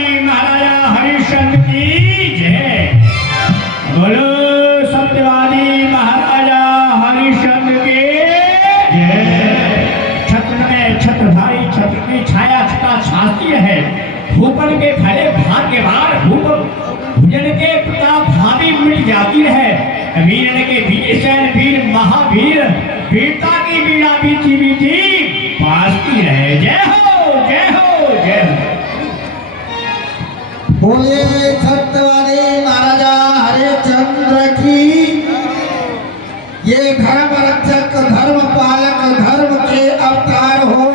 सत्यवादी महाराजा हरिश्चंद्र की जय। बोलो सत्यवादी महाराजा हरिश्चंद्र के जय। छत्र में छत्रधारी छत्र की छाया छटा छाती है। भूपन के फले भाग्यवान भूप भुजन के प्रताप भावी मिट जाती है। वीरन के वीर सैन वीर महावीर वीरता की बीड़ा बीती बीती बाजती रहे। जय हो जय हो जय हो। बोले सत्यवादी महाराजा हरिश्चंद्र की। ये धर्म रक्षक धर्म पालक धर्म के अवतार हो।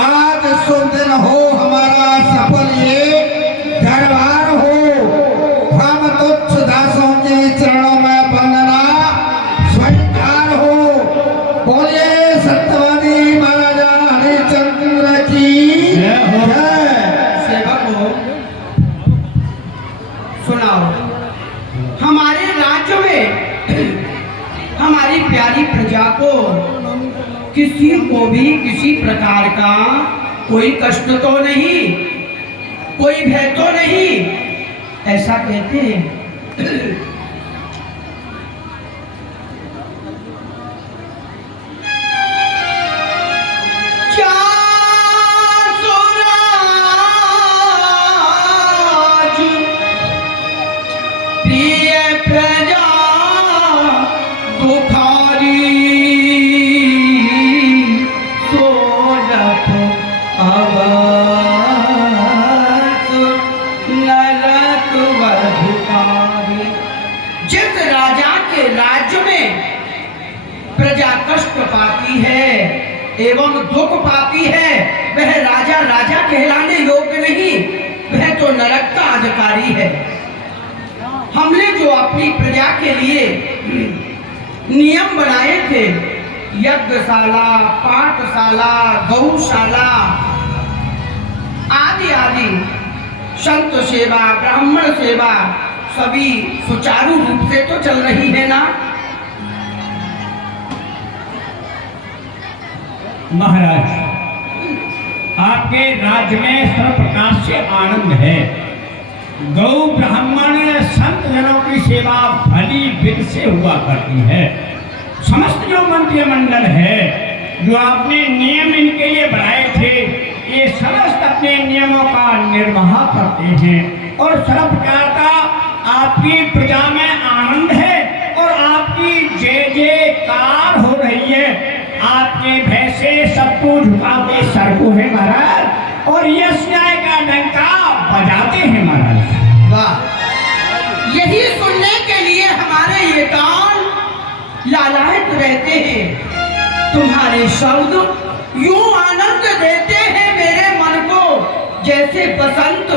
आज शुभ दिन हो हमारा सफल ये दरबार हो। हम तुच्छ दासों के चरणों में वंदना स्वीकार हो। बोले सत्यवादी महाराजा हरिश्चंद्र की जय। सेवक हो, सुनाओ। हमारे राज्य में हमारी प्यारी प्रजा को किसी को भी किसी प्रकार का कोई कष्ट तो नहीं, कोई भय तो नहीं, ऐसा कहते हैं। जिस राजा के राज्य में प्रजा कष्ट पाती है एवं दुख पाती है, वह राजा राजा कहलाने योग्य नहीं, वह तो नरक का अधिकारी है। हमने जो अपनी प्रजा के लिए नियम बनाए थे, यज्ञशाला, पाठशाला, गौशाला आदि आदि, संत सेवा, ब्राह्मण सेवा सभी सुचारू रूप से तो चल रही है ना? महाराज, आपके राज्य में सर्व प्रकार से आनंद है। गौ ब्राह्मण संत जनों की सेवा भली विधि से हुआ करती है। समस्त जो मंत्रिमंडल है, जो आपने नियम इनके लिए बनाए थे, ये समस्त अपने नियमों का निर्वाह करते हैं और सर्व प्रकार का आपकी प्रजा में आनंद है और आपकी जय जयकार हो रही है। आपके भय से सबको झुकाते सर को है महाराज, और यश न्याय का डंका बजाते हैं महाराज। वाह, यही सुनने के लिए हमारे ये कान लालायित रहते हैं। तुम्हारे शब्द यूं आनंद देते हैं मेरे मन को, जैसे बसंत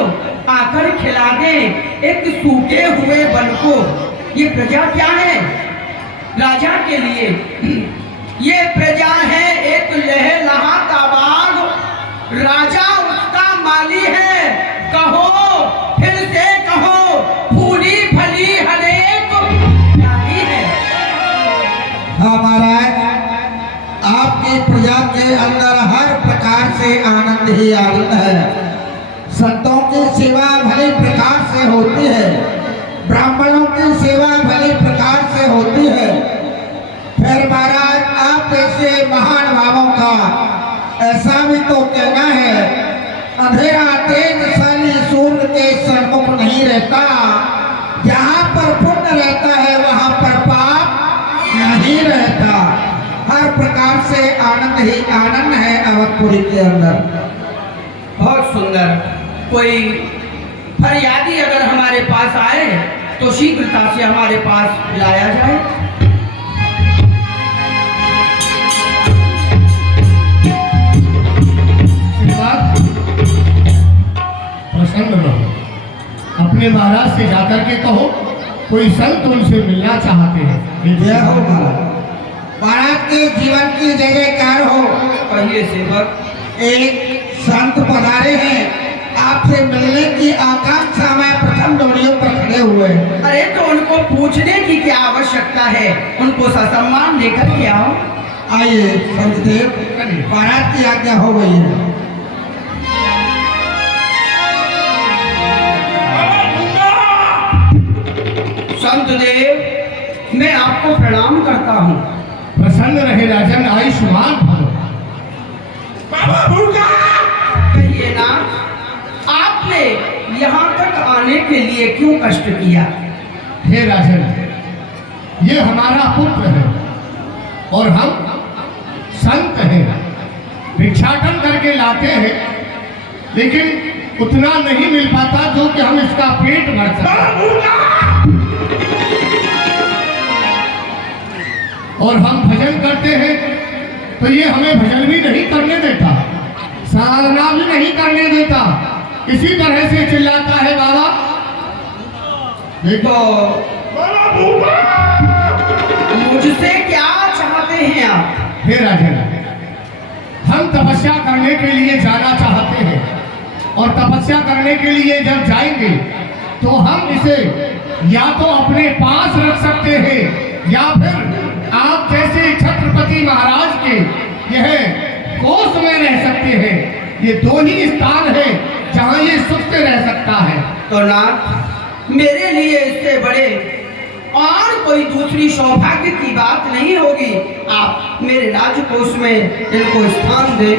आकर खिला दे एक सूखे हुए वन को। ये प्रजा क्या है? राजा के लिए ये प्रजा है एक लहलहाता बाग, राजा उसका माली है। कहो फिर से कहो, फूली फली हरेक प्यारी है। हाँ महाराज, आपकी प्रजा के अंदर हर प्रकार से आनंद ही आनंद है। संतों की सेवा भली प्रकार से होती है, ब्राह्मणों की सेवा भली प्रकार से होती है। फिर महाराज, आप जैसे महान भावों का ऐसा भी तो कहना है, अंधेरा तेजशाली सूर्य के सन्मुख नहीं रहता। जहाँ पर पुण्य रहता है वहाँ पर पाप नहीं रहता। हर प्रकार से आनंद ही आनंद है अवधपुरी के अंदर। बहुत सुंदर। कोई फरियादी अगर हमारे पास आए तो शीघ्रता से हमारे पास लाया जाए। प्रसन्न रहो, अपने महाराज से जाकर के कहो कोई संत उनसे मिलना चाहते हैं। जय हो महाराज, महाराज के जीवन की जय जयकार हो। कहिए सेवक। एक संत पधारे हैं, आपसे मिलने की आकांक्षा में प्रथम डोरियों पर खड़े हुए। अरे तो उनको पूछने की क्या आवश्यकता है, उनको ससम्मान लेकर के आओ। आइए संतदेव, महाराज की आज्ञा हो गई है। देव, मैं आपको प्रणाम करता हूँ। प्रसन्न रहे राजन, आयुष्मान भव। कहिए ना, आपने यहाँ तक आने के लिए क्यों कष्ट किया? हे राजन, ये हमारा पुत्र है और हम संत हैं, भिक्षाटन करके लाते हैं, लेकिन उतना नहीं मिल पाता जो कि हम इसका पेट भर सकें। और हम भजन करते हैं तो ये हमें भजन भी नहीं करने देता, साधना भी नहीं करने देता, इसी तरह से चिल्लाता है बाबा। देखो, मुझसे क्या चाहते हैं आप? हे राजन, हम तपस्या करने के लिए जाना चाहते हैं और तपस्या करने के लिए जब जाएंगे तो हम इसे या तो अपने पास रख सकते हैं या फिर आप जैसे छत्रपति महाराज के यह कोष में रह सकते हैं। ये दो ही स्थान है जहां ये सुख से रह सकता है। तो नाथ, मेरे लिए इससे बड़े और कोई दूसरी सौभाग्य की बात नहीं होगी। आप मेरे राजकोष में इनको स्थान दें।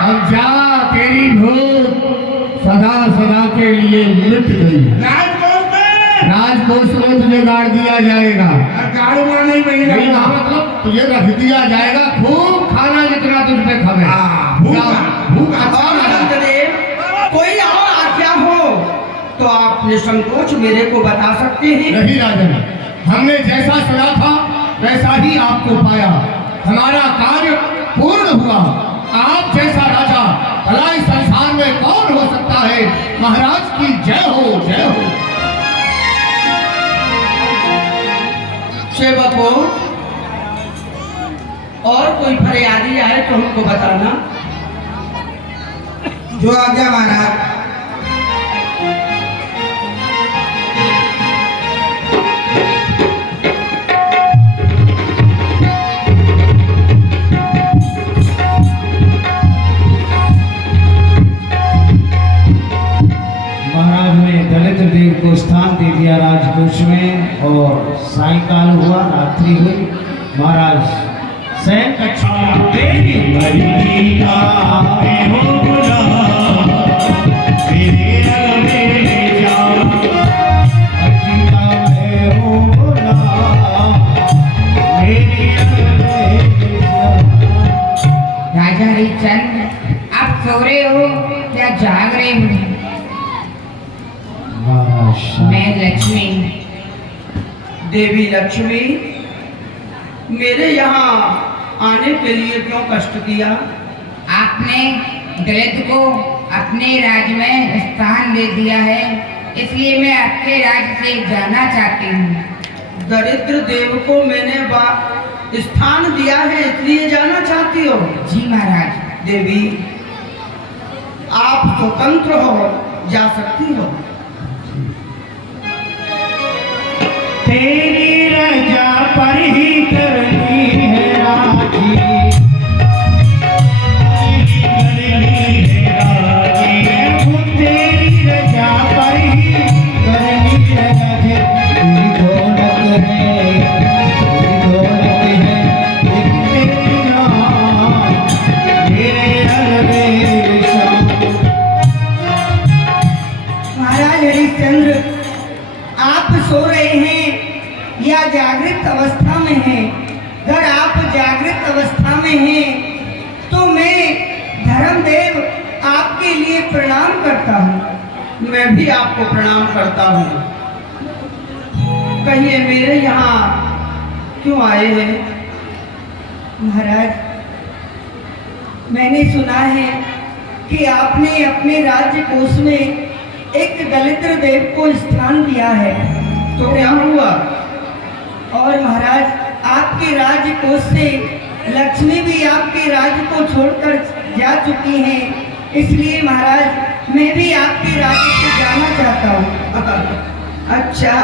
अब जा, तेरी भूख सदा सदा के लिए मिट गई। राजकोष में तुझे गाड़ दिया जाएगा। गाड़ूंगा नहीं नहीं ना, मतलब तुझे रख दिया जाएगा, खूब खाना जितना तुझ पे खबे। भूख अच्छा और लगा। नंददेव, कोई और आज्ञा हो तो आप निसंकोच मेरे को बता सकते हैं। नहीं राजन, हमने जैसा सुना था वैसा ही आपको पाया, हमारा कार्य पूर्ण हुआ। आप जैसा राजा भला इस संसार में कौन हो सकता है। महाराज की जय हो, जय हो। सेवकों, और कोई फरियादी आए तो हमको बताना। जो आज्ञा महाराज। महाराज ने दलित देव को स्थान दे दिया राजकोष में और सायंकाल हुआ, रात्रि हुई। महाराज शयन कक्षा तेरी मर्जी का हो बुला, तेरे अलग जाओ, मर्जी का मैं हो बुला, मेरी अलग जाओ। राजा हरिश्चंद्र, आप सो रहे हो या जाग रहे हो? मैं लक्ष्मी। देवी लक्ष्मी, मेरे यहाँ आने के लिए क्यों कष्ट किया? आपने दलित को अपने राज्य में स्थान दे दिया है, इसलिए मैं आपके राज्य से जाना चाहती हूँ। दरिद्र देव को मैंने स्थान दिया है इसलिए जाना चाहती हो? जी महाराज। देवी, आप स्वतंत्र हो, जा सकती हो। तेरी रजा पर ही करनी है राजी, करनी है राजी, तेरी रजा पर ही करनी है राजी। तेरी दौलत है, तेरी दौलत है, एक तेरी नाम, मेरे अलग शाम। महाराज हरिश्चंद्र, आप सो रहे हैं या जागृत अवस्था में हैं? अगर आप जागृत अवस्था में हैं तो मैं धर्मदेव आपके लिए प्रणाम करता हूँ। मैं भी आपको प्रणाम करता हूँ। कहिए, मेरे यहाँ क्यों आए हैं? महाराज, मैंने सुना है कि आपने अपने राज्य कोष में एक दलित देव को स्थान दिया है, तो क्या हुआ? और महाराज, आपके राज्य कोष से लक्ष्मी भी आपके राज्य को छोड़कर जा चुकी हैं, इसलिए महाराज मैं भी आपके राज्य से जाना चाहता हूँ। अच्छा,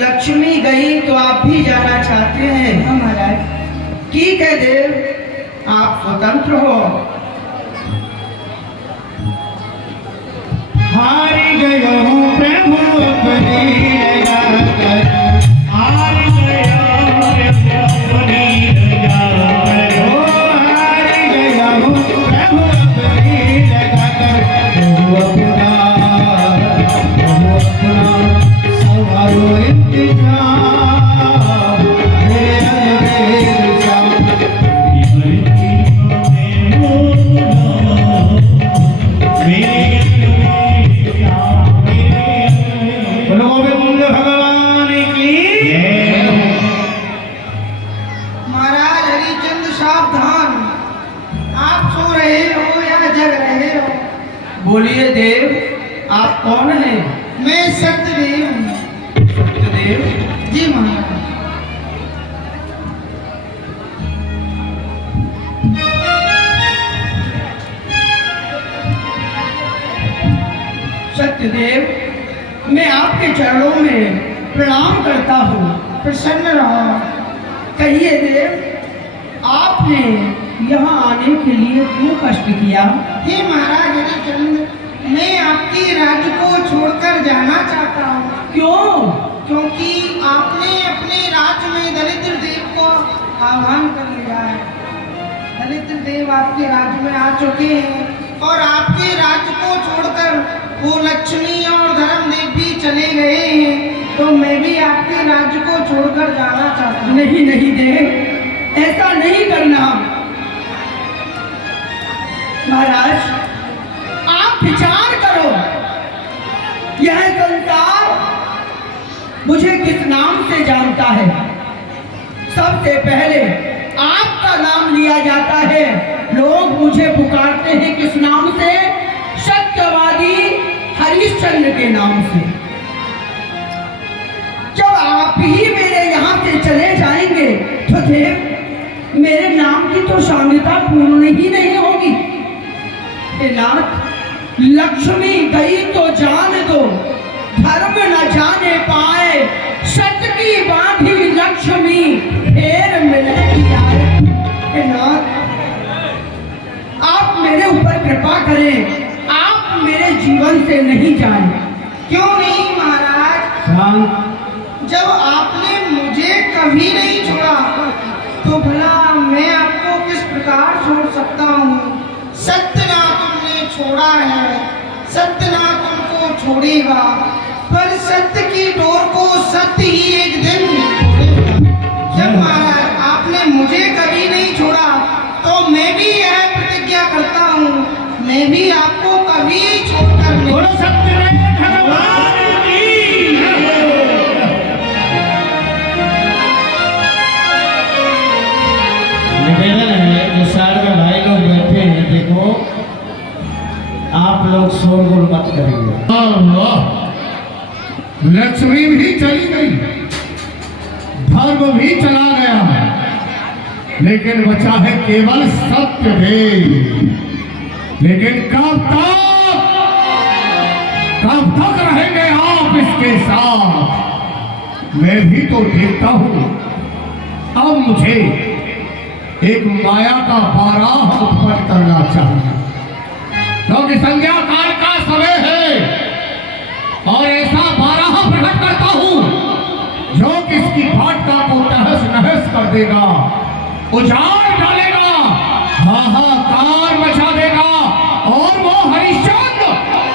लक्ष्मी गई तो आप भी जाना चाहते हैं? हाँ महाराज। ठीक है देव, आप स्वतंत्र हो। हार गयो प्रभु अपने बोलिए देव, आप कौन हैं? मैं सत्यदेव हूँ। सत्यदेव जी महाराज। सत्यदेव, मैं आपके चरणों में प्रणाम करता हूँ। प्रसन्न रहो। कहिए देव, आपने यहाँ आने के लिए क्यों कष्ट किया? हे महाराज हरिश्चंद्र, मैं आपके राज्य को छोड़कर जाना चाहता हूँ, क्यों? क्योंकि आपने अपने राज्य में दरिद्र देव को आह्वान कर लिया है। दरिद्र देव आपके राज्य में आ चुके हैं और आपके राज्य को छोड़कर वो लक्ष्मी और धर्मदेव भी चले गए हैं, तो मैं भी आपके राज्य को छोड़कर जाना चाहता हूँ। नहीं नहीं देव, ऐसा नहीं करना। महाराज, आप विचार करो, यह संसार मुझे किस नाम से जानता है? सबसे पहले आपका नाम लिया जाता है। लोग मुझे पुकारते हैं किस नाम से? सत्यवादी हरिश्चंद्र के नाम से। जब आप ही मेरे यहाँ से चले जाएंगे तो देव, मेरे नाम की तो शांतता पूर्ण ही नहीं होगी। हे नाथ, लक्ष्मी गई तो जान दो, धर्म न जाने पाए, सत्य की बांधी लक्ष्मी फिर मिलेगी यार। हे नाथ, आप मेरे ऊपर कृपा करें, आप मेरे जीवन से नहीं जाएं। क्यों नहीं महाराज? शांत। जब आपने मुझे कभी नहीं छोड़ा तो भला मैं आपको किस प्रकार छोड़ सकता हूँ? सत्य ना तुमने छोड़ा है, सत्य ना तुमको छोड़ेगा, पर सत्य की डोर को सत्य ही एक दिन छोड़ेगा। जब महाराज आपने मुझे कभी नहीं छोड़ा तो मैं भी यह प्रतिज्ञा करता हूँ, मैं भी आपको कभी छोड़कर नहीं। बोलो सत्यनारायण भगवान की। निवेदन है, जो साइड में भाई लोग बैठे हैं, देखो आप लोग शोरगुल मत करिए। अल्लाह, लक्ष्मी भी चली गई, धर्म भी चला गया, लेकिन बचा है केवल सत्यदेव। लेकिन कब तक रहेंगे आप इसके साथ? मैं भी तो देखता हूँ अब मुझे एक माया का बाराह उत्पन्न करना चाहिए, क्योंकि संध्या काल का समय है और ऐसा बाराह प्रकट करता हूँ जो किसकी भाटका को तहस नहस कर देगा, उजाड़ डालेगा, हाहाकार मचा देगा, और वो हरिश्चंद्र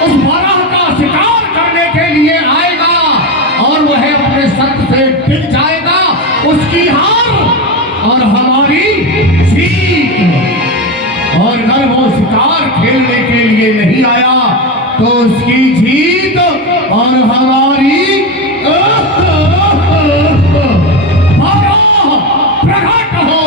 उस बाराह का शिकार करने के लिए आएगा और वह अपने सत्य से टिक जाएगा, उसकी हार और हमारी जीत। और अगर वो शिकार खेलने के लिए नहीं आया तो उसकी जीत और हमारी प्रकट हो।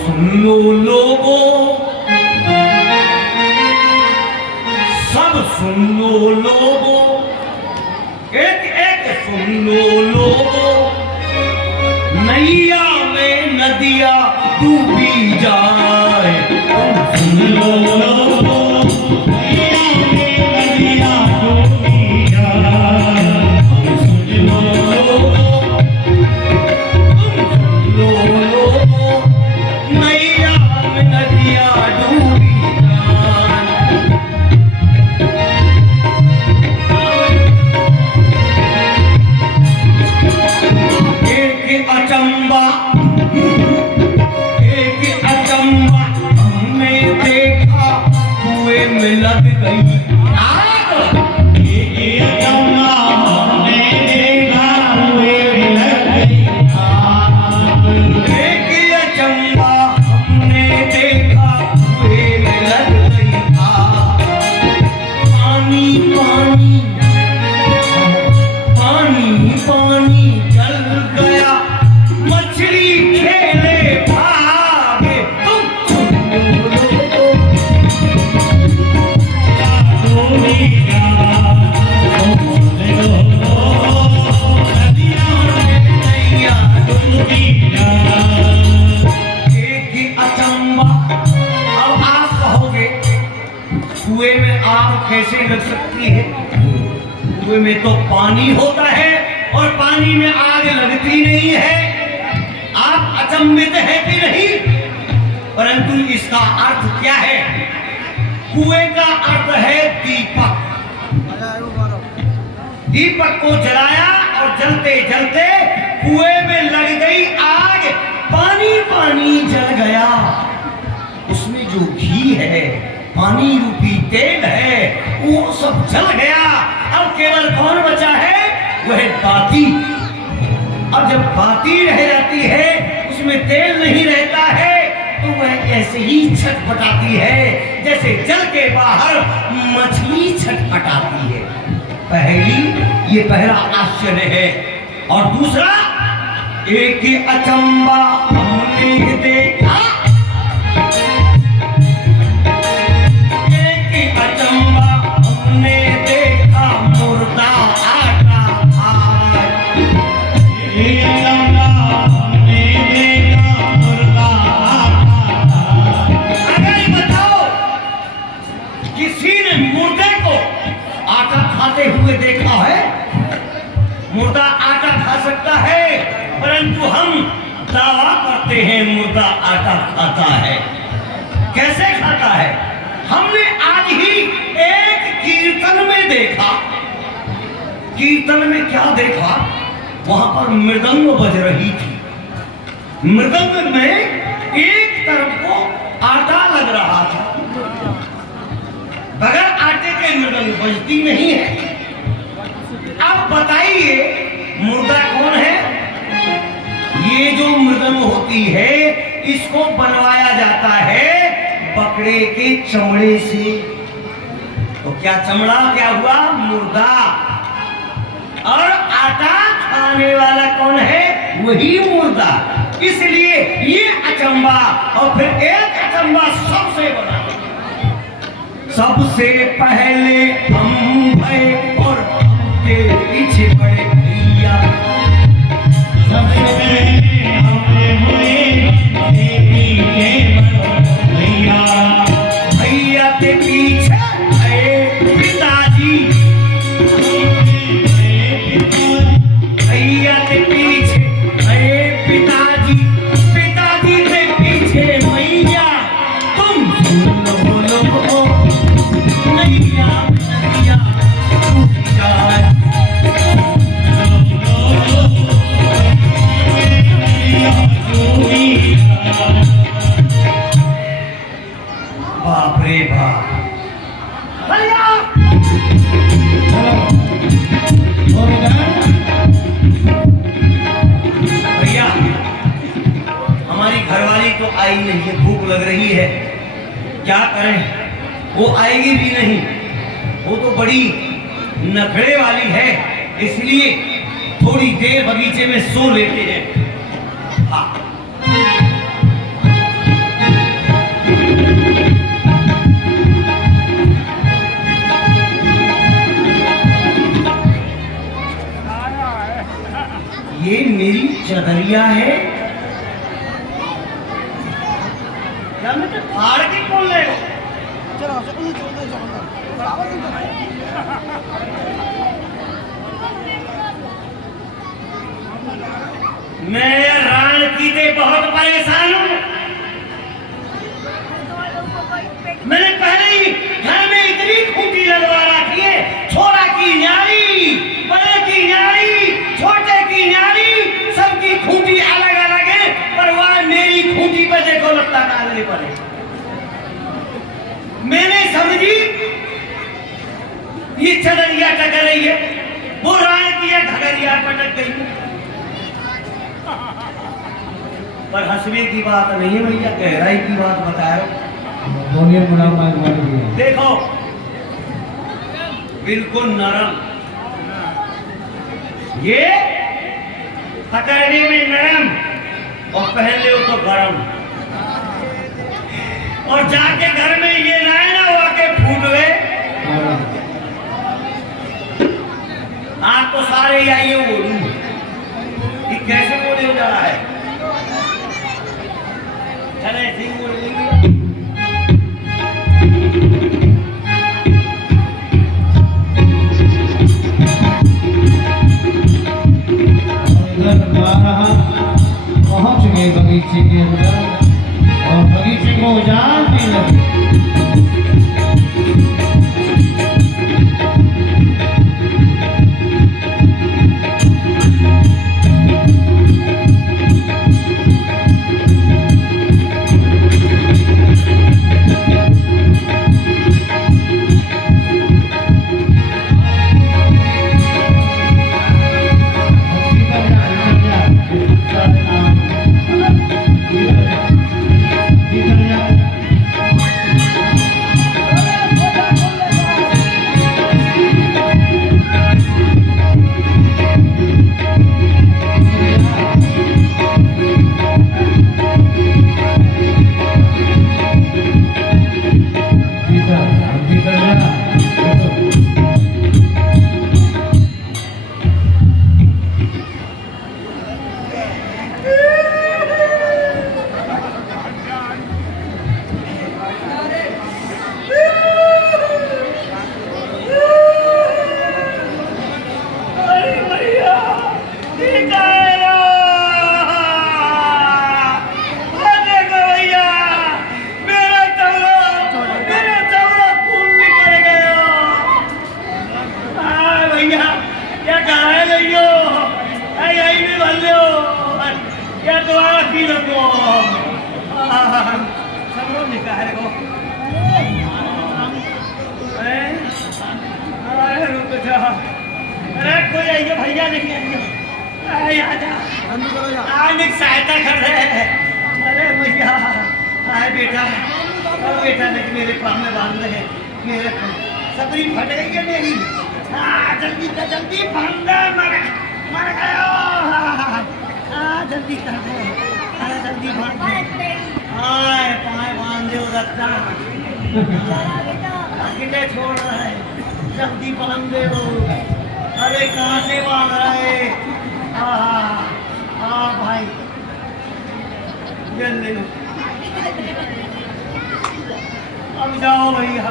सुन लो लोगों, एक एक सुन लो लोगों, नैया में नदिया डूबी जाए। तुम सुन लो लोगों, नैया में नदिया डूबी जाए। तुम सुन लो लोगों, पानी जल गया, मछली खेले भागे, तुम एक ही अचंबा। अब आप कहोगे कुएं में आग कैसे लग सकती है? कुएं में तो पानी होता है और पानी में आग लगती नहीं है। आप अचंभित है कि नहीं? परंतु इसका अर्थ क्या है? कुएं का अर्थ है दीपक। दीपक को जलाया और जलते जलते कुएं में लग गई आग, पानी पानी जल गया। उसमें जो घी है, पानी रूपी तेल है, वो सब जल गया। अब केवल कौन बचा है? वह बाती। अब जब बाती रह जाती है, उसमें तेल नहीं रहता है, तो वह ऐसे ही छटपटाती है जैसे जल के बाहर मछली छटपटाती है। ये पहला आश्चर्य है। और दूसरा, एक अचंबा हमने देखा, एक अचंबा हमने देखा, मुर्दा आटा खाए। एक अचंबा हमने देखा, मुर्दा आटा खाए। अगर बताओ किसी ने मुर्दे को आटा खाते हुए देखा है? मुर्दा आटा खा सकता है, परंतु हम दावा करते हैं मुर्दा आटा खाता है। कैसे खाता है? हमने आज ही एक कीर्तन में देखा। कीर्तन में क्या देखा? वहां पर मृदंग बज रही थी। मृदंग में एक तरफ को आटा लग रहा था। बगैर आटे के मृदंग बजती नहीं है। अब बताइए मुर्दा कौन है? ये जो मृदंग होती है, इसको बनवाया जाता है बकरे के चमड़े से। तो क्या चमड़ा क्या हुआ? मुर्दा। और आटा खाने वाला कौन है? वही मुर्दा। इसलिए ये अचंबा। और फिर एक अचंबा सबसे बड़ा, सबसे पहले हम भय और हमके पीछे बड़े भैया। सबसे पहले हमने हुए भैया, भैया के पीछे आए पिताजी, भैया के पीछे आए पिताजी, पिताजी के पीछे मैया। तुम बोलो नैया नैया टूट जाए। बाप रे बाप। भैया भैया, हमारी घरवाली तो आई नहीं है, भूख लग रही है, क्या करें? वो आएगी भी नहीं, वो तो बड़ी नखरे वाली है, इसलिए थोड़ी देर बगीचे में सो लेते हैं। हाँ। ये मेरी चदरिया है, क्या मैं तो फाड़ के खोल ले? मैं रान कीते बहुत परेशान हूँ। मैंने पहले ही घर में इतनी खूंटी लगवा रखी है, छोरा की न्यारी, बड़े की न्यारी, छोटे की न्यारी, सबकी खूंटी अलग अलग है, पर वह मेरी खूंटी पे देखो लगता डालने पड़े। मैंने समझी ये चदरिया टकर रही है, वो रान की घगरिया पटक गई। पर हंसने की बात नहीं है भैया, गहराई की बात बताओ। देखो बिल्कुल नरम, ये पकड़ने में नरम और पहन ले तो गरम, और जाके घर में ये ना हुआ के फूट गए। आप तो सारे ही आइए बोलू कि कैसे बोले हो जा रहा है। चले ऐसे ही बोल लेंगे। पहुंच गए बगीचे के अंदर और बगीचे को उजाड़ने लगे। अरे कोई आइए भैया नहीं आइए सहायता कर रहे हैं। अरे भैया आए बेटा, बेटा लेकिन मेरे पाँव में बांध रहे, मेरे सबरी फट गई है मेरी। जल्दी कर जल्दी बांध दे, मर गया। जल्दी कर दे, अरे जल्दी बांध दे। आए पाए बांध दे रखना कितने छोड़ रहा है, जल्दी बांध दे वो। अरे कहाँ से बांध रहा है? हाँ भाई जल्दी अब जाओ भैया।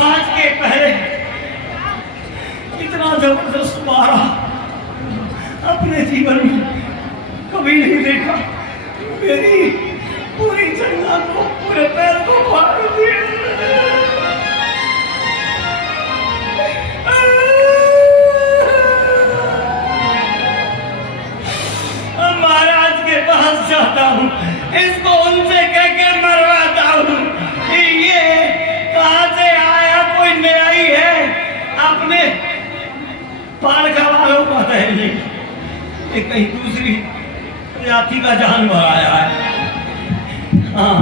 आज के पहले इतना जबरदस्त मारा अपने जीवन में कभी नहीं देखा। मेरी पूरी जंगा को, पूरे पैर को फाड़ दिया। महाराज के पास जाता हूँ, इसको उनसे कह के मरवाता हूँ। ये कहाँ से आया, कोई नया ही है, अपने पालका वालों को पता है नहीं, ये कहीं दूसरी जाति का जानवर आया है। हाँ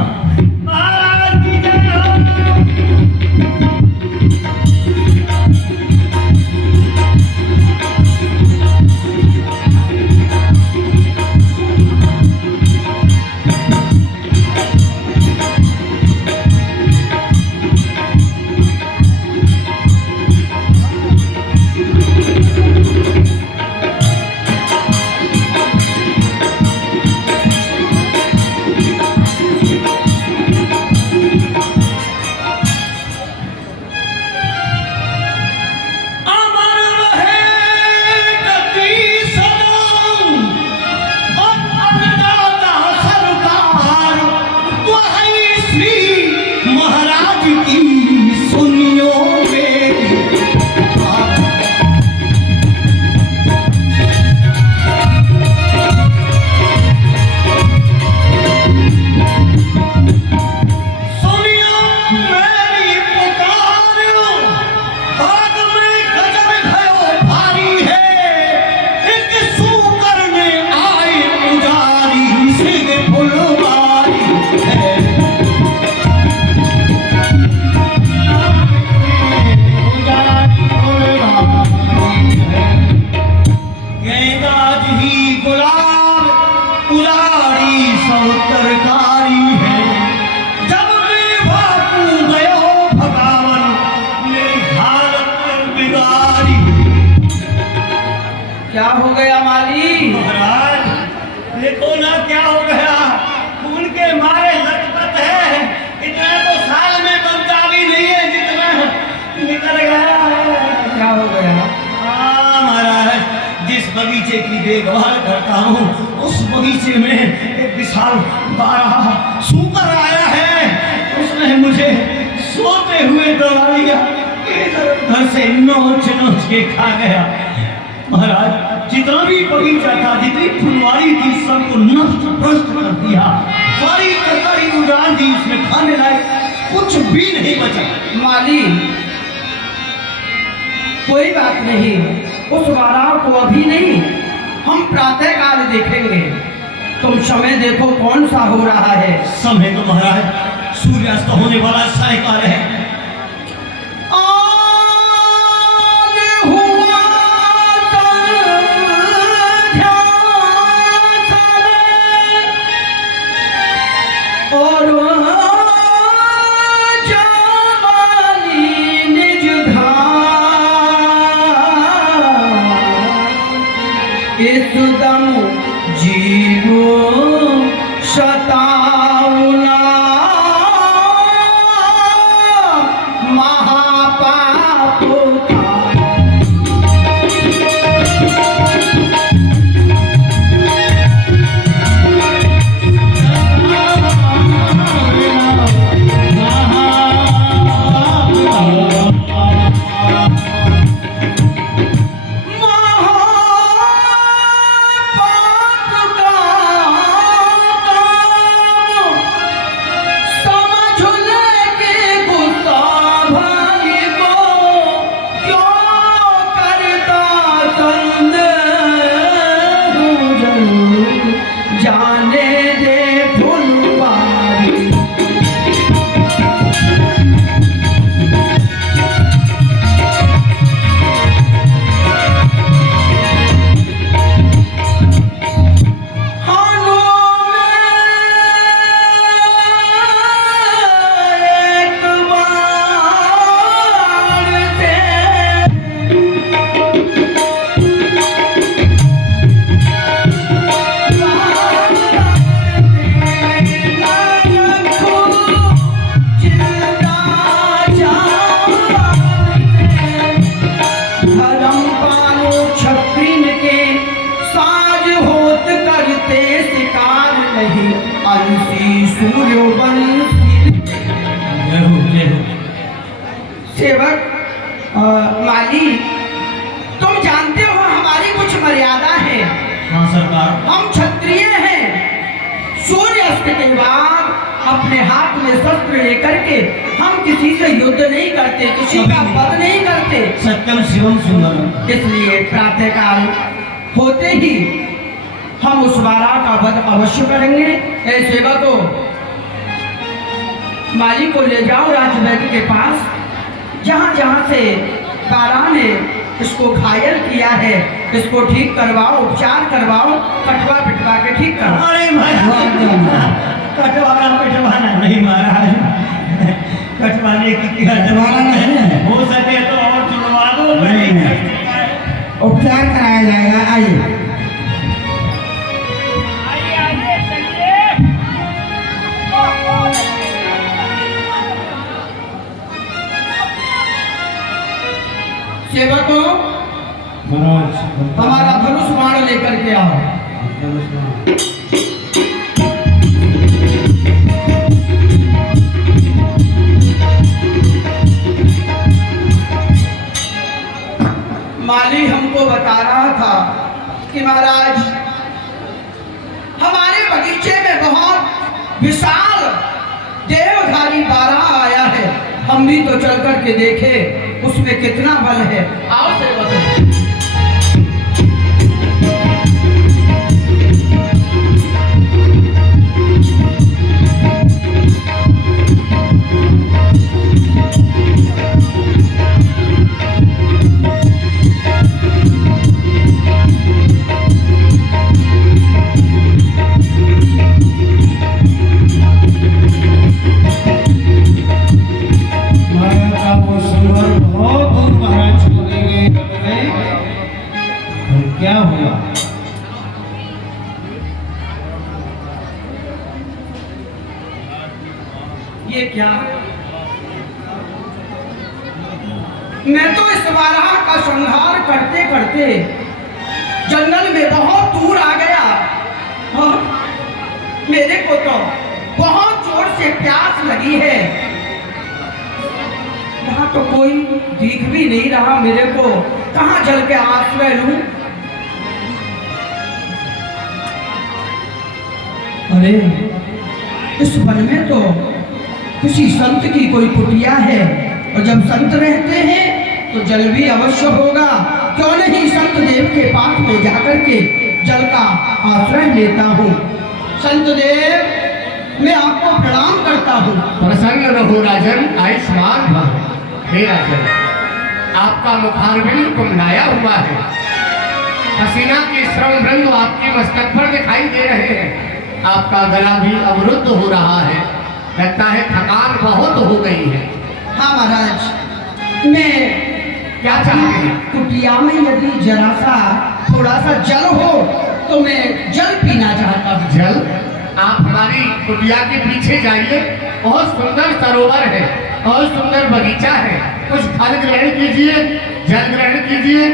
महाराज की जय हो। बगीचे की देखभाल करता हूँ। उस बगीचे में एक विशाल बारह सूकर आया है। उसने मुझे सोते हुए दबा लिया, इधर घर से नोच नोच के खा गया। महाराज जितना भी बगीचा था, जितनी फुलवारी थी, सबको नष्ट भ्रष्ट कर दिया। सारी तरकारी उजाड़ दी, इसमें खाने लायक कुछ भी नहीं बचा। माली, कोई बात नहीं, उस बारह को अभी नहीं, हम प्रातः काल देखेंगे। तुम समय देखो कौन सा हो रहा है। समय तो महाराज सूर्यास्त होने वाला सायकाल है। एकदम जीवो शताउना महापापो का। सेवक माली, तुम जानते हो हमारी कुछ मर्यादा है। हाँ सरकार। हम क्षत्रिय हैं। सूर्यास्त के बाद अपने हाथ में शस्त्र लेकर के हम किसी से युद्ध नहीं करते, किसी का वध नहीं करते। सत्यम शिवम सुंदरम। इसलिए प्रातःकाल होते ही हम उस बारह का वध अवश्य करेंगे। ए सेवकों, माली को ले जाओ राजवैद्य के पास। जहाँ जहाँ से बारह ने इसको घायल किया है, इसको ठीक करवाओ, उपचार करवाओ, कटवा पिटवा के ठीक करो। अरे महाराज, कटवाना पिटवाना नहीं महाराज, कटवाने की क्या कटवाना नहीं है। हो सके तो और जुड़वा दो। उपचार कराया जाएगा। आइए सेवकों, हमारा धनुष बाण लेकर के आओ। माली हमको बता रहा था कि महाराज हमारे बगीचे में बहुत विशाल देवधारी बारह आया है। हम भी तो चल कर के देखे उसमें कितना बल है। आओ सेवक। क्या हुआ? ये क्या? मैं तो इस बारह का संहार करते करते जंगल में बहुत दूर आ गया और मेरे को तो बहुत जोर से प्यास लगी है। यहाँ तो कोई दिख भी नहीं रहा मेरे को, कहाँ जल के आश्रय लूं? अरे इस वन में तो किसी संत की कोई कुटिया है, और जब संत रहते हैं तो जल भी अवश्य होगा। क्यों नहीं संत देव के पास में जाकर के जल का आश्रय लेता हूँ। संत देव मैं आपको प्रणाम करता हूँ। प्रसन्न रहो राजन, आयुष्मान भव। हे राजन, आपका मुखारबिंद कुमलाया हुआ है, हसीना के श्रम बिंदु आपके मस्तक पर दिखाई दे रहे हैं, आपका गला भी अवरुद्ध हो रहा है, लगता है थकान बहुत हो गई है। हाँ महाराज, मैं क्या चाहते हैं? कुटिया में यदि जरा सा थोड़ा सा जल हो तो मैं जल पीना चाहता हूँ। जल? आप हमारी कुटिया के पीछे जाइए, बहुत सुंदर सरोवर है, बहुत सुंदर बगीचा है, कुछ फल ग्रहण कीजिए, जल ग्रहण कीजिए,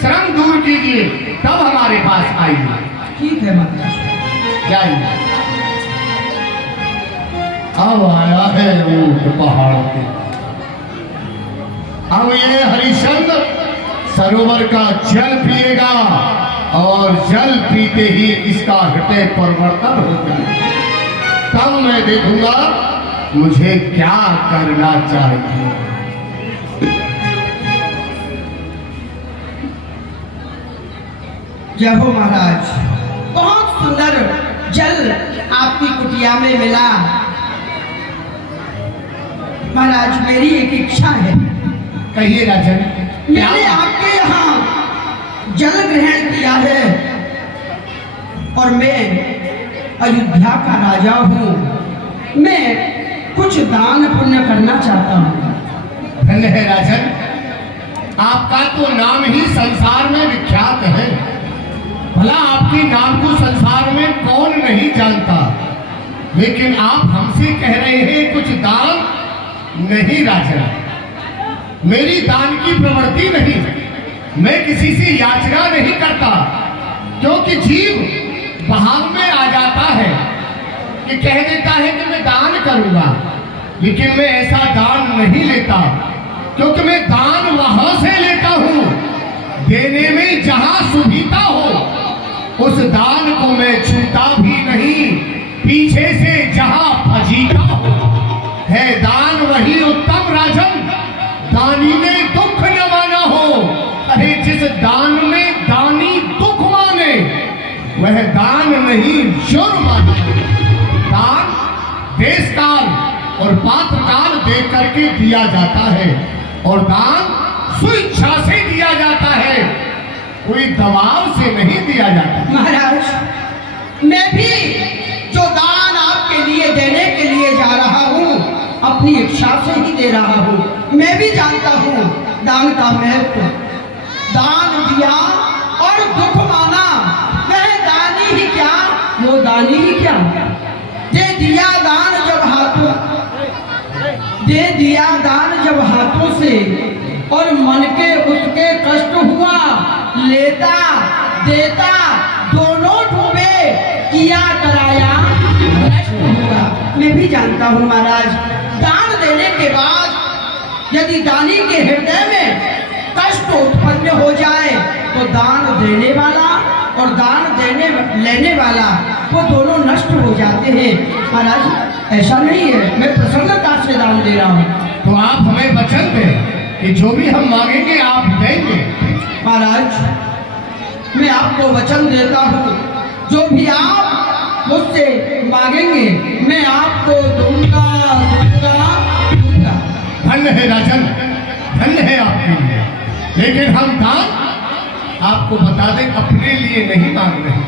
श्रम दूर कीजिए, तब हमारे पास आइए। ठीक है महाराज, जाइए। अब आया है ऊंट पहाड़ पे, अब ये हरिश्चंद्र सरोवर का जल पिएगा और जल पीते ही इसका हृदय परिवर्तन हो जाएगा, तब मैं देखूंगा मुझे क्या करना चाहिए। जय हो महाराज, बहुत सुंदर जल आपकी कुटिया में मिला। महाराज मेरी एक इच्छा है। कहिए राजन। मैंने आपके यहाँ जल ग्रहण किया है और मैं अयोध्या का राजा हूँ, मैं कुछ दान पुण्य करना चाहता हूँ। धन्य है राजन, आपका तो नाम ही संसार में विख्यात है, भला आपके नाम को संसार में कौन नहीं जानता, लेकिन आप हमसे कह रहे हैं कुछ दान नहीं। राजन, मेरी दान की प्रवृत्ति नहीं, मैं किसी से याचना नहीं करता, क्योंकि जीव बहाव में आ जाता है कि कह देता है कि मैं दान करूंगा, लेकिन मैं ऐसा दान नहीं लेता, क्योंकि मैं दान वहां से लेता हूं देने में जहां सुविधा हो, उस दान को मैं छूता भी नहीं, पीछे से जहां फजीता हो है दान वही उत्तम। राजन, दानी ने दुख न माना हो, अरे जिस दान में दानी दुख माने वह दान नहीं जुर्म माने। दान देश काल और पात्र काल देख करके दिया जाता है, और दान स्वेच्छा से दिया जाता है, कोई दबाव से नहीं दिया जाता। महाराज मैं भी जो दान आपके लिए देने के लिए जा रहा हूँ अपनी इच्छा से ही दे रहा हूँ। मैं भी जानता हूँ दान का महत्व। दान दिया और दुख माना, वह दानी ही क्या, वो दानी ही क्या। दे दिया दान जब हाथों, दे दिया दान जब हाथों से, और मन के उसके कष्ट हुआ, लेता देता दोनों डूबे, किया कराया नष्ट हुआ। मैं भी जानता हूँ महाराज, दान देने के बाद यदि दानी के हृदय में कष्ट उत्पन्न हो जाए तो दान देने वाला और दान देने लेने वाला वो दोनों नष्ट हो जाते हैं। महाराज ऐसा नहीं है, मैं प्रसन्नता से दान दे रहा हूँ। तो आप हमें वचन दें कि जो भी हम मांगेंगे आप देंगे। महाराज मैं आपको वचन देता हूँ, जो भी आप मुझसे मांगेंगे मैं आपको दूंगा दूंगा दूंगा। धन्य है राजन, धन्य है आपके लिए, लेकिन हम दान आपको बता दें अपने लिए नहीं मांग रहे।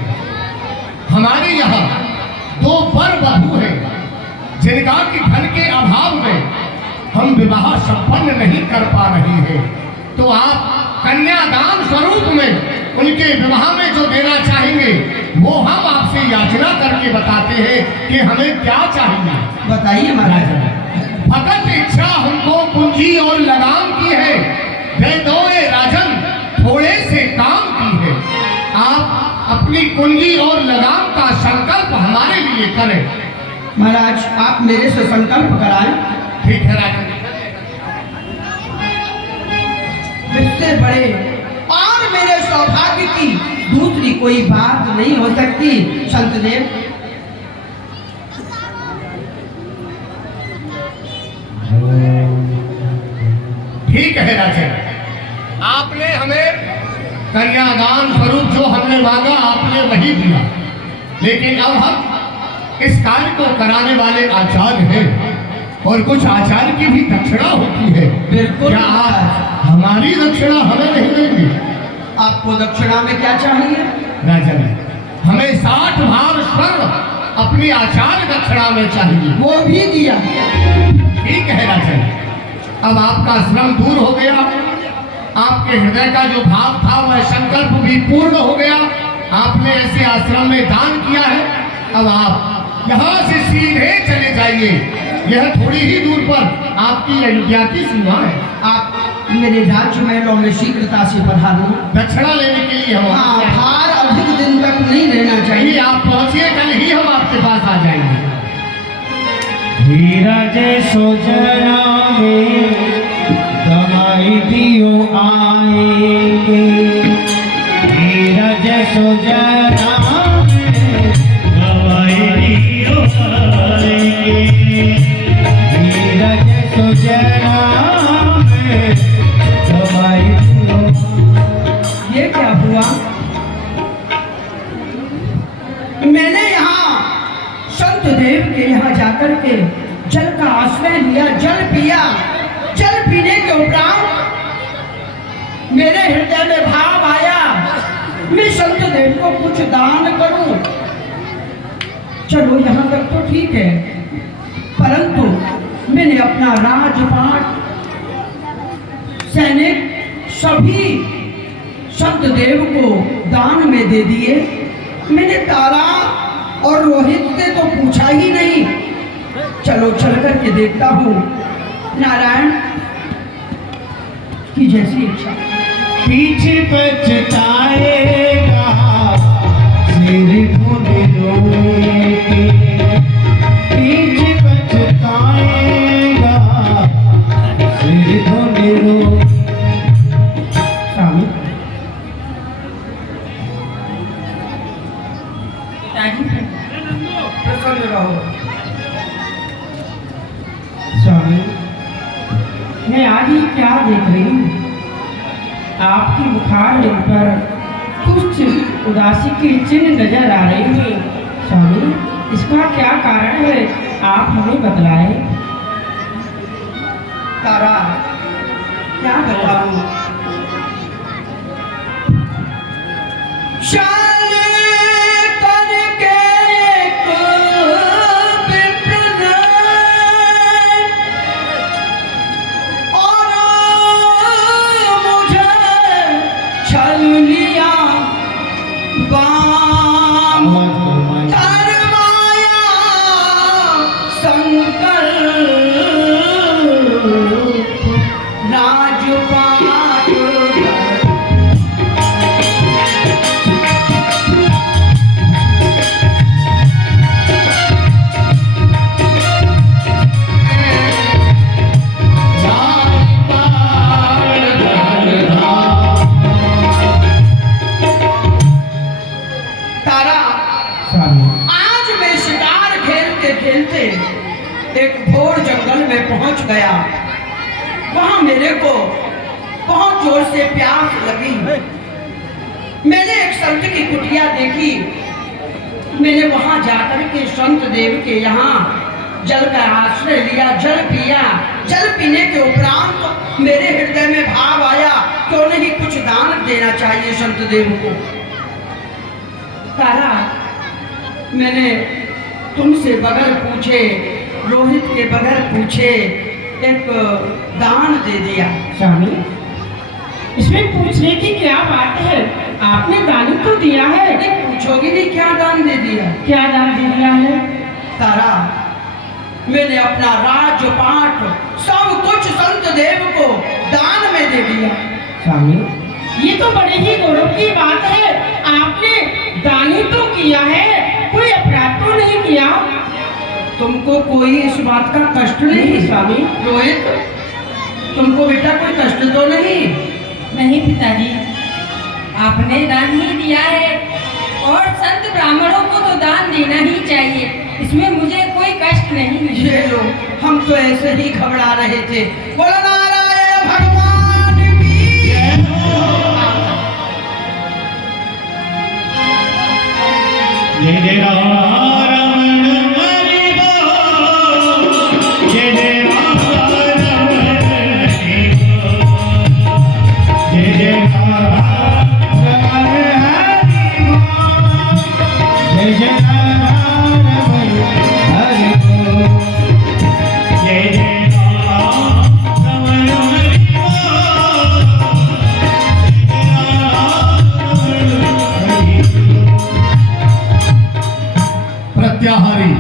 हमारे यहाँ दो वर वधू हैं जिनका कि धन के अभाव में हम विवाह संपन्न नहीं कर पा रहे हैं, तो आप कन्यादान स्वरूप में उनके विवाह में जो देना चाहेंगे वो हम आपसे याचना करके बताते हैं कि हमें क्या चाहिए। बताइए महाराज। फकत इच्छा हमको पूंजी और लगाम की है, दे दो ए राजन थोड़े से काम की है। आप अपनी कुंजी और लगाम का संकल्प हमारे लिए करें। महाराज आप मेरे से संकल्प कराएं। ठीक है राजन। इससे बड़े और मेरे सौभाग्य की दूसरी कोई बात नहीं हो सकती संतदेव। ठीक है राजन, आपने हमें कन्यादान स्वरूप जो हमने मांगा आपने वही दिया, लेकिन अब हम इस कार्य को कराने वाले आचार्य हैं और कुछ आचार्य की भी दक्षिणा होती है। बिल्कुल। क्या आप हमारी दक्षिणा हमें नहीं देंगे? आपको दक्षिणा में क्या चाहिए? राजन, हमें 60 भार स्वर्ण अपनी आचार्य दक्षिणा में चाहिए। वो भी दिया। ठीक है राजन, अब आपका श्रम दूर हो गया, आपके हृदय का जो भाव था वह संकल्प भी पूर्ण हो गया। आपने ऐसे आश्रम में दान किया है, अब आप यहाँ से सीधे चले जाइए। यह थोड़ी ही दूर पर आपकी अयोध्या की सीमा है। आप मेरे राज्य महलों में शीघ्रता से पधारो। दक्षिणा लेने के लिए हम हाँ, भार अधिक दिन तक नहीं रहना चाहिए। आप पहुँचिए, कल ही हम आपके पास आ जाएंगे। धीरज सोजना में दवाई दियो आएंगे, धीरज सोजना में दवाई दियो आएंगे, धीरज सोजना में दवाई दियो। ये क्या हुआ? मैंने यहाँ संत देव के यहाँ जाकर के जल का आश्रय लिया, जल पिया। जल पीने के उपरांत मेरे हृदय में भाव आया मैं संत देव को कुछ दान करूं। चलो यहाँ तक तो ठीक है, परंतु मैंने अपना राजपाट, सैनिक सभी संत देव को दान में दे दिए। मैंने तारा और रोहित से तो पूछा ही नहीं। चलो चल करके देखता हूँ। नारायण की जैसी इच्छा। पीछे पछताएगा सिर भूल रोएगी, पीछे पछताएगा सिर भूल रो। स्वामी प्रसन्न रहो। स्वामी, मैं आज ही क्या देख रही हूँ, आपकी बुखार पर कुछ उदासी के चिन्ह नजर आ रहे हैं। स्वामी, इसका क्या कारण है, आप हमें बतलाएं। तारा क्या बताऊं? एक घोर जंगल में पहुंच गया। वहां मेरे को बहुत जोर से प्यास लगी। मैंने एक संत की कुटिया देखी। मैंने वहां जाकर के संत देव के यहाँ जल का आश्रय लिया, जल पिया। जल पीने के उपरांत मेरे हृदय में भाव आया, क्यों नहीं कुछ दान देना चाहिए संत देव को। तारा, मैंने तुमसे बगैर पूछे, रोहित के बगैर पूछे एक दान दे दिया। स्वामी, इसमें पूछने की क्या बात है, आपने दान तो दिया है। नहीं पूछोगी नहीं क्या दान दे दिया? क्या दान दे दिया है? तारा, मैंने अपना राजपाट सब कुछ संत देव को दान में दे दिया। स्वामी, ये तो बड़े ही गौरव की बात है। आपने दान ही तो किया है, कोई अपराध तो नहीं किया। तुमको कोई इस बात का कष्ट नहीं स्वामी। रोहित, तुमको बेटा कोई कष्ट तो नहीं? नहीं पिताजी, आपने दान ही दिया है और संत ब्राह्मणों को तो दान देना ही चाहिए, इसमें मुझे कोई कष्ट नहीं है। ये लो, हम तो ऐसे ही घबरा रहे थे। बोलो नारायण भगवान की जय जय रमण हरि बोल, जय जय रमण हरि बोल, जय जय रमण हरि बोल, जय जय रमण हरि बोल, जय जय रमण हरि प्रत्याहारी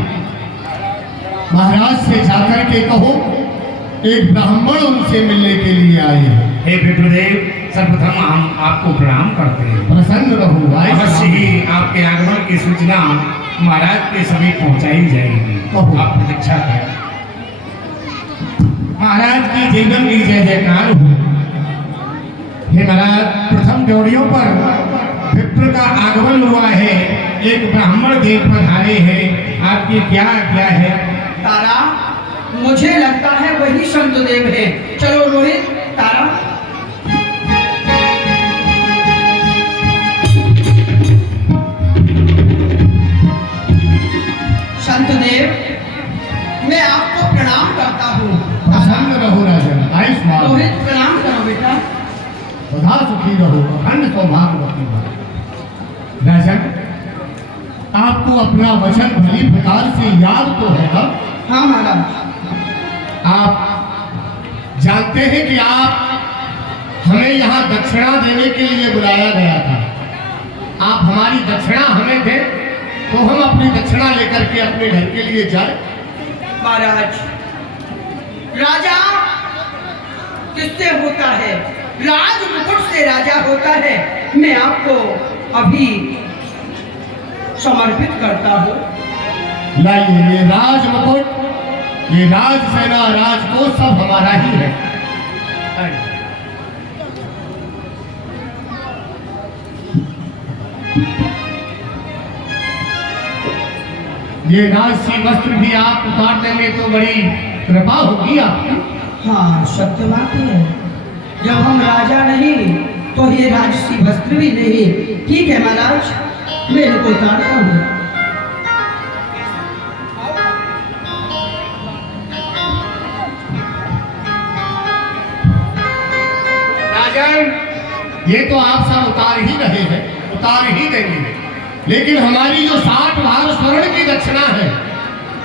महाराज से जाकर के कहो एक ब्राह्मण उनसे मिलने के लिए आए हैं। हे विप्रदेव, सर्वप्रथम हम आपको प्रणाम करते हैं। प्रसन्न रहो। अवश्य ही आपके आगमन की सूचना महाराज के समीप पहुंचाई जाएगी। कहो। आप प्रतीक्षा करें। महाराज की जीवन की जय जयकार हो। हे महाराज, प्रथम ड्योढ़ियों पर विप्र का आगमन हुआ है, एक ब्राह्मण देव पधारे हैं, आपकी क्या आज्ञा है? तारा, मुझे लगता है वही संत देव है। चलो रोहित, तारा। संत देव, मैं आपको प्रणाम करता हूँ। प्रसन्न रहो राजन। आयुष्मान रोहित, प्रणाम करो बेटा। सदा सुखी रहो, अखंड सौभाग्यवती रहो। राजन, आपको अपना वचन भली प्रकार से याद तो है ना? हाँ महाराज। आप जानते हैं कि आप हमें यहाँ दक्षिणा देने के लिए बुलाया गया था। आप हमारी दक्षिणा हमें दें तो हम अपनी दक्षिणा लेकर के अपने घर के लिए जाए। महाराज, राजा किससे होता है? राज मुकुट से राजा होता है। मैं आपको अभी समर्पित करता हूँ। लाइए ये राज मुकुट, ये राज सेना, राजकोष सब हमारा ही है। ये राजसी वस्त्र भी आप उतार देंगे तो बड़ी कृपा होगी आपकी। हाँ, सत्य बात है। जब हम राजा नहीं तो ये राजसी वस्त्र भी नहीं। ठीक है महाराज, मैं इनको उतारता हूँ। राजन, ये तो आप सब उतार ही रहे हैं, उतार ही देंगे, लेकिन हमारी जो 60 भार स्वर्ण की दक्षिणा है,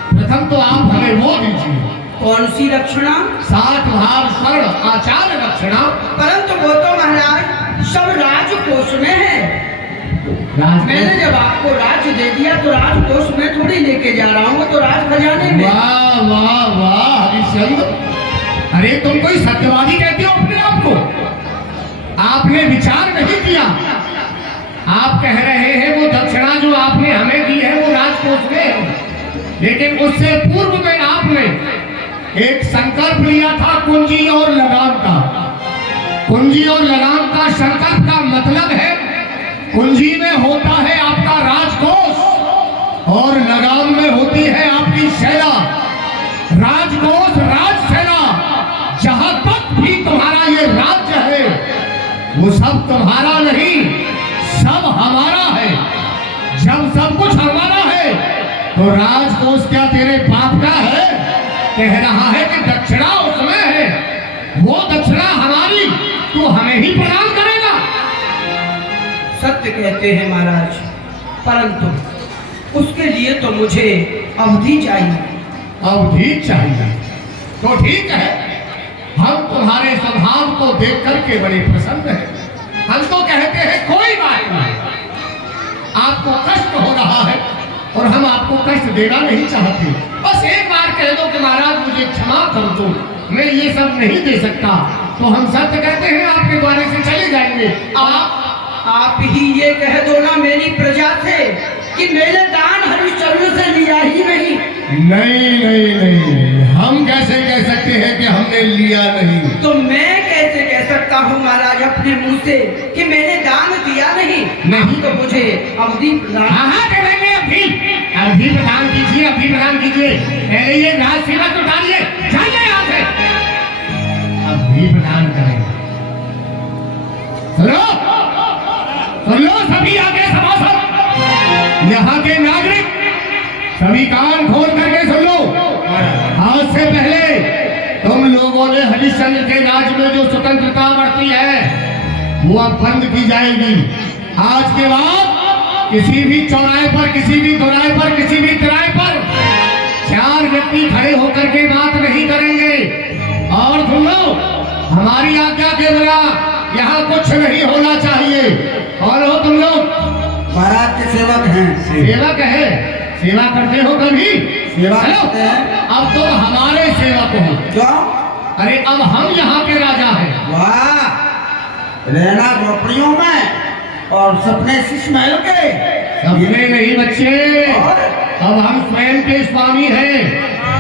प्रथम तो आप हमें वो दीजिए। कौन सी दक्षिणा? 60 भार स्वर्ण आचार्य दक्षिणा। परंतु वो तो महाराज सब राजकोष में है। मैंने जब आपको राज दे दिया तो राजकोष में थोड़ी लेके जा रहा हूँ, तो राज खजाने में। वाह वाह वाह हरिश्चंद्र, अरे तुम कोई सत्यवादी कहते हो अपने आप को? आपने विचार नहीं किया। आप कह रहे हैं वो दक्षिणा जो आपने हमें दी है वो राजकोष में है, लेकिन उससे पूर्व में आपने एक संकल्प लिया था कुंजी और लगाम का। कुंजी और लगाम का संकल्प का मतलब है, कुंजी में होता है आपका राजकोष और लगाम में होती है आपकी सेना। राजकोष, राजसेना, जहां तक भी तुम्हारा ये राज्य है वो सब तुम्हारा नहीं, सब हमारा है। जब सब कुछ हमारा है तो राजकोष क्या तेरे बाप का है? कह रहा है कि दक्षिणा उसमें है, वो दक्षिणा हमारी, तू हमें ही प्रदान करेगा। सत्य कहते हैं महाराज, परंतु उसके लिए तो मुझे अवधि चाहिए। अवधि चाहिए तो ठीक है, हम तुम्हारे स्वभाव को देख करके बड़े प्रसन्न हैं। हम तो कहते हैं कोई बात नहीं, आपको कष्ट हो रहा है और हम आपको कष्ट देना नहीं चाहते। बस एक बार कह दो कि महाराज मुझे क्षमा कर दो, मैं ये सब नहीं दे सकता, तो हम सत्य कहते हैं, आपके द्वारे से चले जाएंगे। आप ही ये कह दो ना मेरी प्रजा से कि मैंने दान हरिश्चंद्र से लिया ही नहीं। नहीं, हम कैसे कह सकते हैं कि हमने लिया नहीं? तो मैं कैसे कह सकता हूँ महाराज अपने मुंह से कि मैंने दान दिया नहीं? नहीं तो मुझे अवधि प्रदान। हाँ करेंगे, अभी प्रदान कीजिए, अभी प्रदान कीजिए। पहले ये राज सेवा तो डालिए, जाइए यहाँ से, अभी प्रदान करेंगे। सुन लो सभी आगे सभासद, यहाँ के नागरिक सभी कान खोल करके सुन लो। आज से पहले तुम लोगों ने हरिश्चंद्र के राज में जो स्वतंत्रता बरती है वो अब बंद की जाएगी। आज के बाद किसी भी चौराहे पर, किसी भी दोराहे पर, किसी भी तिराहे पर 4 व्यक्ति खड़े होकर के बात नहीं करेंगे। और सुन लो, हमारी आज्ञा के बिना यहाँ कुछ नहीं होना चाहिए। और हो तुम लोग? महाराज के सेवक हैं। सेवक है, सेवा करते हो कभी? सेवा करते हैं। अब तुम हमारे सेवक हो। क्यों? अरे अब हम यहाँ के राजा हैं। वाह, रहना झोपड़ियों में और सपने शीश महल के। सपने नहीं बच्चे, अब हम स्वयं के स्वामी हैं।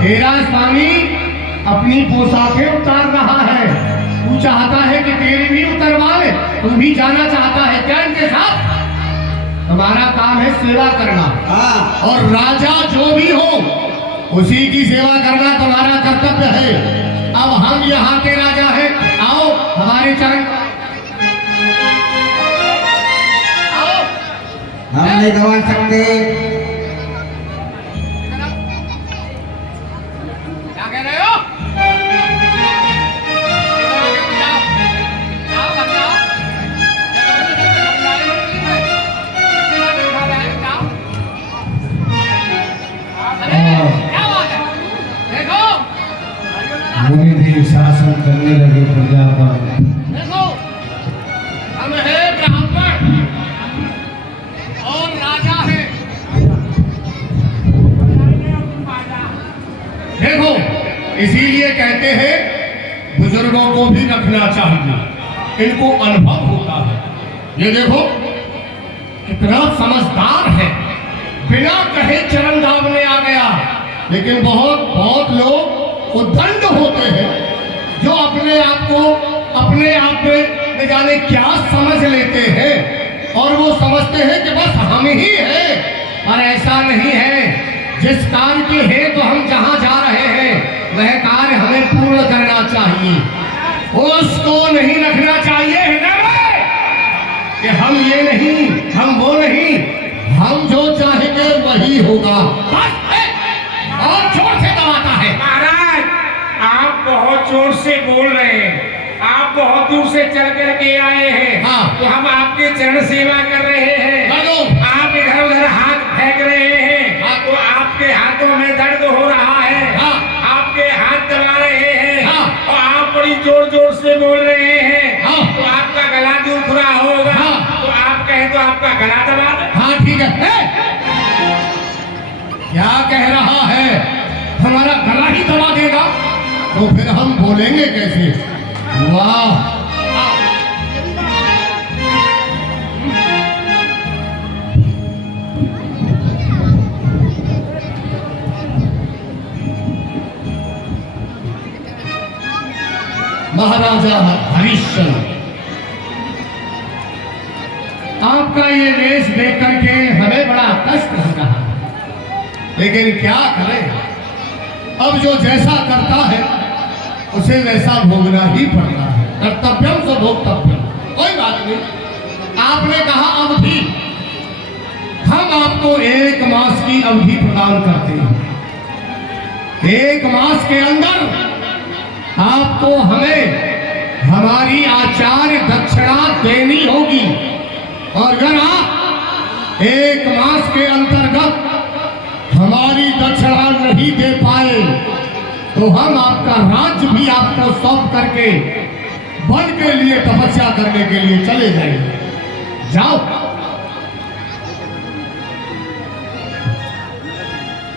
तेरा स्वामी अपनी पोशाकें उतार रहा है, तू चाहता है कि तेरी भी उतरवाए, तू भी जाना चाहता है क्या इनके साथ? हमारा काम है सेवा करना। हाँ। और राजा जो भी हो उसी की सेवा करना तुम्हारा कर्तव्य है। अब हम यहाँ के राजा हैं, आओ हमारे चरण। आओ। हम नहीं गवा सकते। क्या कह रहे हो? मुनि भी शासन करने लगे प्रजा पर। देखो, हम है ब्राह्मण और राजा है। देखो, इसीलिए कहते हैं बुजुर्गों को भी रखना चाहिए, इनको अनुभव होता है। ये देखो कितना समझदार है, बिना कहे चरण दाबने आ गया। लेकिन बहुत लोग उद्दंड होते हैं जो अपने आप में न जाने क्या समझ लेते हैं और वो समझते हैं कि बस हम ही हैं। पर ऐसा नहीं है। जिस कार्य के हेतु हम जहां जा रहे हैं वह कार्य हमें पूर्ण करना चाहिए, उसको नहीं रखना चाहिए हृदय में कि हम ये नहीं, हम वो नहीं, हम जो चाहेंगे वही होगा। बस और जोर से दबाता है। महाराज, आप बहुत जोर से बोल रहे हैं, आप बहुत दूर से चल करके आए हैं। हाँ। तो हम आपके चरण सेवा कर रहे हैं। आप इधर उधर हाथ फेंक रहे हैं। हाँ। तो आपके हाथों में दर्द हो रहा है। हाँ। आपके हाथ दबा रहे हैं। हाँ। और आप बड़ी जोर जोर से बोल रहे हैं। हाँ। तो आपका गला दुख रहा होगा। हाँ। तो आप कहें तो आपका गला दबा दे। हाँ ठीक है। क्या कह रहा है? हमारा गला ही दबा देगा तो फिर हम बोलेंगे कैसे? वाह, महाराजा हरिश्चंद्र, आपका ये वेश देख करके हमें बड़ा कष्ट हो रहा है, लेकिन क्या करें, अब जो जैसा करता है उसे वैसा भोगना ही पड़ता है। कर्तव्यम से भोक्तव्यम। कोई बात नहीं। आपने कहा अवधि, हम आपको 1 मास की अवधि प्रदान करते हैं। 1 मास के अंदर आपको हमें हमारी आचार्य दक्षिणा देनी होगी, और अगर आप 1 मास के अंतर्गत हमारी दक्षिणा नहीं दे पाए तो हम आपका राज्य भी आपको सौंप करके वन के लिए तपस्या करने के लिए चले जाएंगे। जाओ।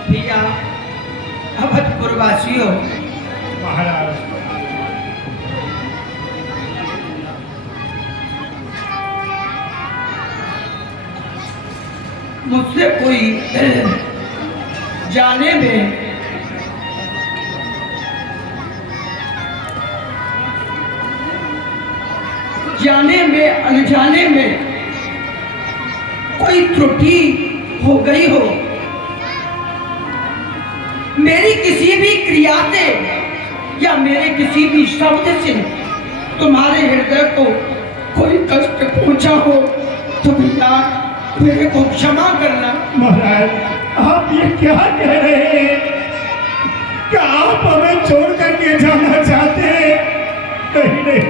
भैया, अवधपुर वासियों, महाराज, मुझसे कोई जाने में अनजाने में कोई त्रुटि हो गई हो, मेरी किसी भी क्रिया से या मेरे किसी भी शब्द से तुम्हारे हृदय को कोई कष्ट पहुंचा हो तो भैया मेरे को क्षमा करना। महाराज, आप ये क्या कह रहे हैं? क्या आप हमें छोड़ करके जाना चाहते हैं? नहीं नहीं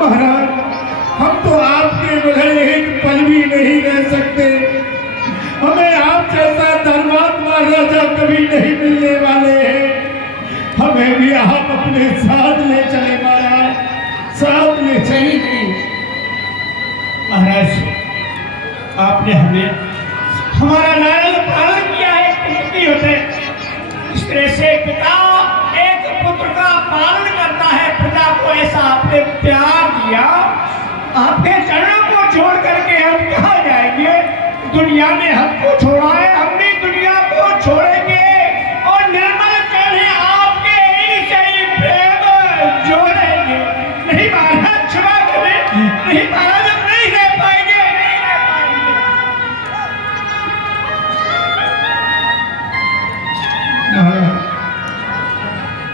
महाराज, हम तो आपके बगैर एक पल भी नहीं रह सकते। हमें आप जैसा धर्मात्मा राजा कभी नहीं मिलने वाले हैं। हमें भी आप अपने साथ ले चले महाराज, साथ ले चले। नहीं महाराज, आपने हमें हमारा लालन पालन किया है, पुत्री होते। इस तरह से पिता एक पुत्र का पालन करता है, प्रजा को ऐसा आपने प्यार दिया। आपके चरणों को छोड़ करके हम कहाँ जाएंगे? दुनिया ने हमको छोड़ा है, हम भी दुनिया को छोड़ेंगे और निर्मल चरण आपके इनसे ही प्रेम जोड़ेंगे। नहीं महाराज, क्षमा करें। नहीं महाराज, हम नहीं रह पाएंगे, नहीं रह पाएंगे।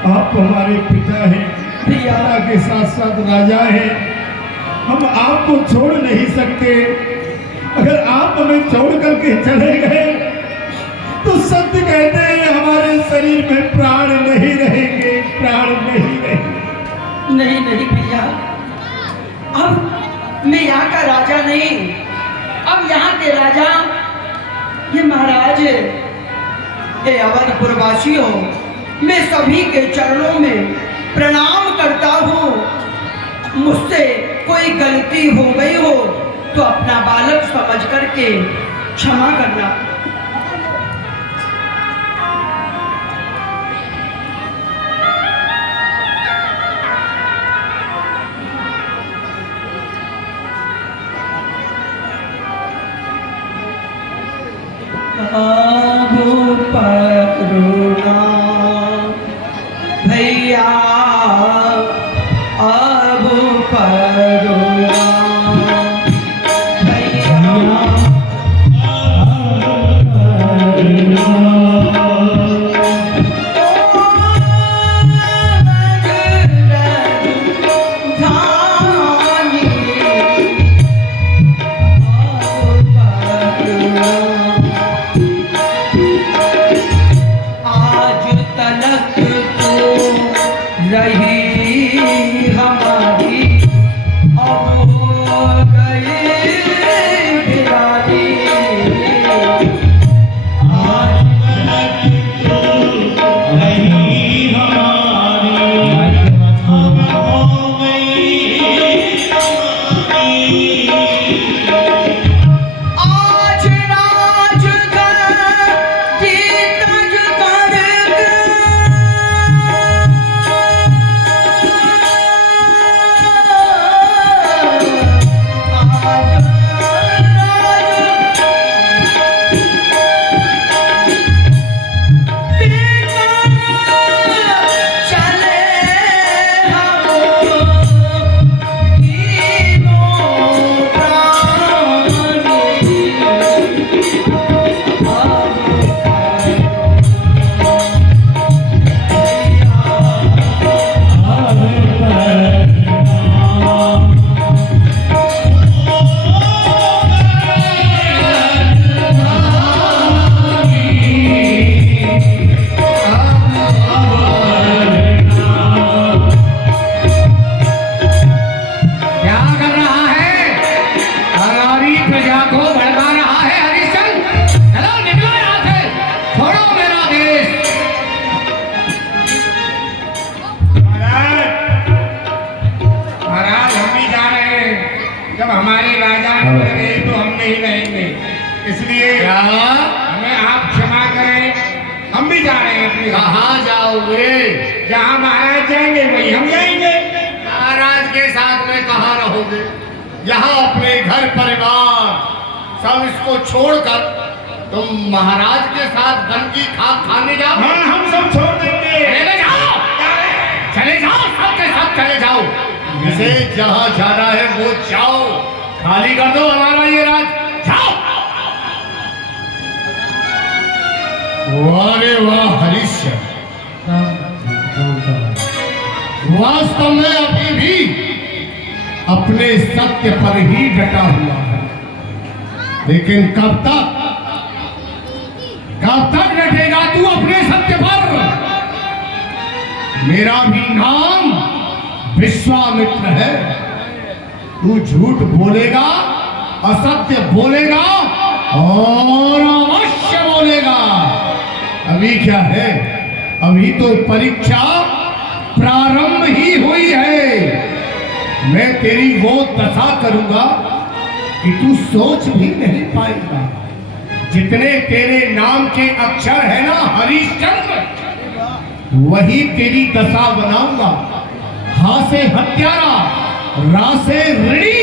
आप हमारे पिता हैं, पिता के साथ साथ राजा हैं। हम आपको छोड़ नहीं सकते। अगर आप हमें छोड़ करके चले गए तो सत्य कहते हैं हमारे शरीर में प्राण नहीं रहेंगे, प्राण नहीं रहेंगे। नहीं भैया, अब मैं यहाँ का राजा नहीं, अब यहाँ के राजा ये महाराज ये अवधपुरवासियों, मैं सभी के चरणों में प्रणाम करता हूँ। मुझसे कोई गलती हो गई हो तो अपना बालक समझ करके क्षमा करना। आबो परुणा भैया, आबो परुणा भैया, जब हमारे राजा रहे तो हम नहीं रहेंगे, इसलिए हमें आप क्षमा करें। हम भी जा रहे हैं अपने। कहाँ जाओगे? जहाँ महाराज जाएंगे वही हम जाएंगे। महाराज के साथ में कहाँ रहोगे? यहाँ अपने घर परिवार सब इसको छोड़कर तुम महाराज के साथ वन की खाक खाने जाओ। हाँ, हम सब छोड़ देंगे। चले जाओ, चले जाओ, सब के सब चले जाओ। जिसे जहां जाना है वो जाओ, खाली कर दो हमारा ये राज, जाओ। वाह रे वाह हरीश्चंद्र, वास्तव में अभी भी अपने सत्य पर ही डटा हुआ है, लेकिन कब तक डटेगा तू अपने सत्य पर? मेरा भी नाम विश्वामित्र है। तू झूठ बोलेगा, असत्य बोलेगा और अवश्य बोलेगा। अभी क्या है, अभी तो परीक्षा प्रारंभ ही हुई है। मैं तेरी वो दशा करूंगा कि तू सोच भी नहीं पाएगा। जितने तेरे नाम के अक्षर है ना हरीश्चंद्र, वही तेरी दशा बनाऊंगा। हा से हत्यारा, रा से ऋणी,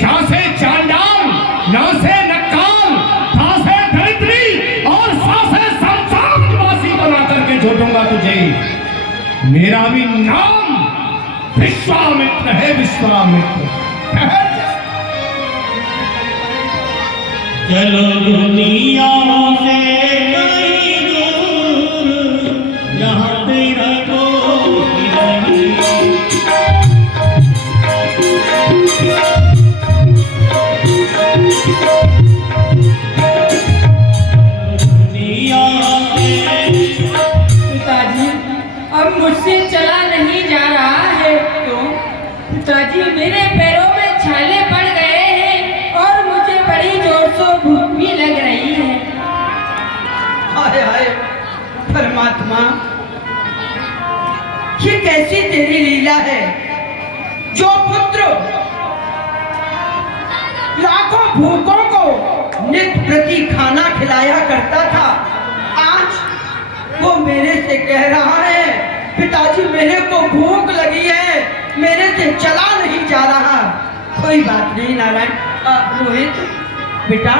चा से चांडाल, ना से नक्काल, था से दरिद्री और सा से संसारवासी बना करके छोड़ूंगा तुझे। मेरा भी नाम विश्वामित्र है, विश्वामित्र। चलो दुनिया से कहीं दूर, जहाँ तेरा कोई नहीं। दुनिया से पिताजी अब मुझसे चला नहीं जा रहा है। क्यों? पिताजी मेरे पैरों में छाले पड़ गए हैं और मुझे बड़ी जोर से भूख भी लग रही है। हाय हाय परमात्मा, ये कैसी तेरी लीला है? जो पुत्र लाखों भूखों को नित प्रति खाना खिलाया करता था, आज वो मेरे से कह रहा है पिताजी मेरे को भूख लगी है, मेरे से चला नहीं जा रहा। कोई बात नहीं नारायण। रोहित बेटा,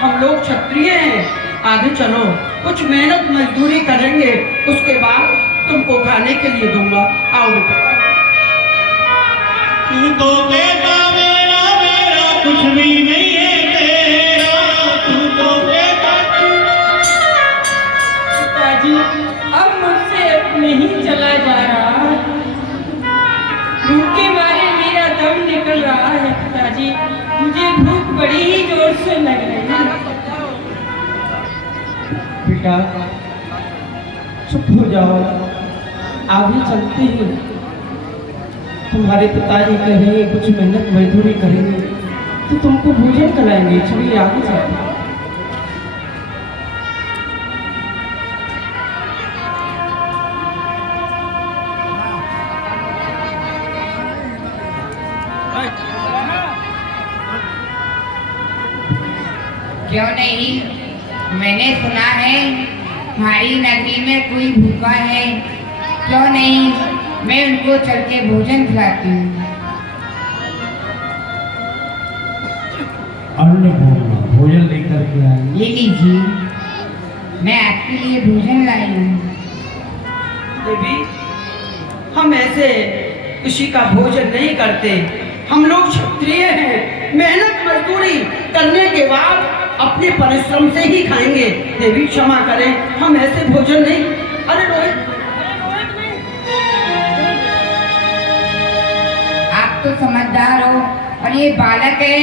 हम लोग क्षत्रिय हैं, आगे चलो, कुछ मेहनत मजदूरी करेंगे, उसके बाद तुमको खाने के लिए दूंगा। आओ बेटा। तू तो बेटा मेरा, मेरा कुछ भी नहीं है तेरा। तू तो बेटा। पिताजी अब मुझसे नहीं चला जा रहा। भूख के मारे मेरा दम निकल रहा है। पिताजी मुझे भूख बड़ी ही जोर से लग रही है। बेटा चुप हो जाओ, आगे चलते हैं। तुम्हारे पिताजी कहेंगे कुछ मेहनत मजदूरी करेंगे तो तुमको भोजन कराएंगे। चलिए आगे चलते हैं। क्यों नहीं? मैंने सुना है हमारी नगरी में कोई भूखा है। क्यों नहीं, मैं उनको चल के भोजन खिलाती हूँ। अन्न भोजन लेकर के आए। ये लीजिए, मैं आपके लिए भोजन लाई हूँ। देवी, हम ऐसे किसी का भोजन नहीं करते। हम लोग क्षत्रिय हैं, मेहनत मजदूरी करने के बाद अपने परिश्रम से ही खाएंगे। देवी क्षमा करें, हम ऐसे भोजन नहीं। अरे रोहित, आप तो समझदार हो, और ये बालक है,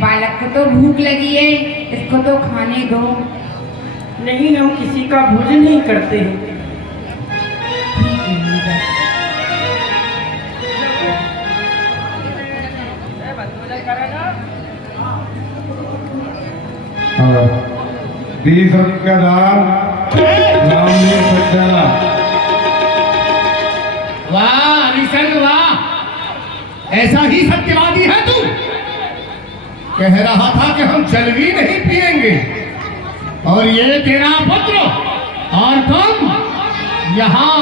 बालक को तो भूख लगी है, इसको तो खाने दो। नहीं, हम किसी का भोजन नहीं करते हैं। ठीक है बेटा। बीस रुपया दाम, नाम ले सकता। वाह हरिश्चंद्र वाह, ऐसा ही सत्यवादी है तू। कह रहा था कि हम जल भी नहीं पिएंगे, और ये तेरा पुत्र और तुम यहाँ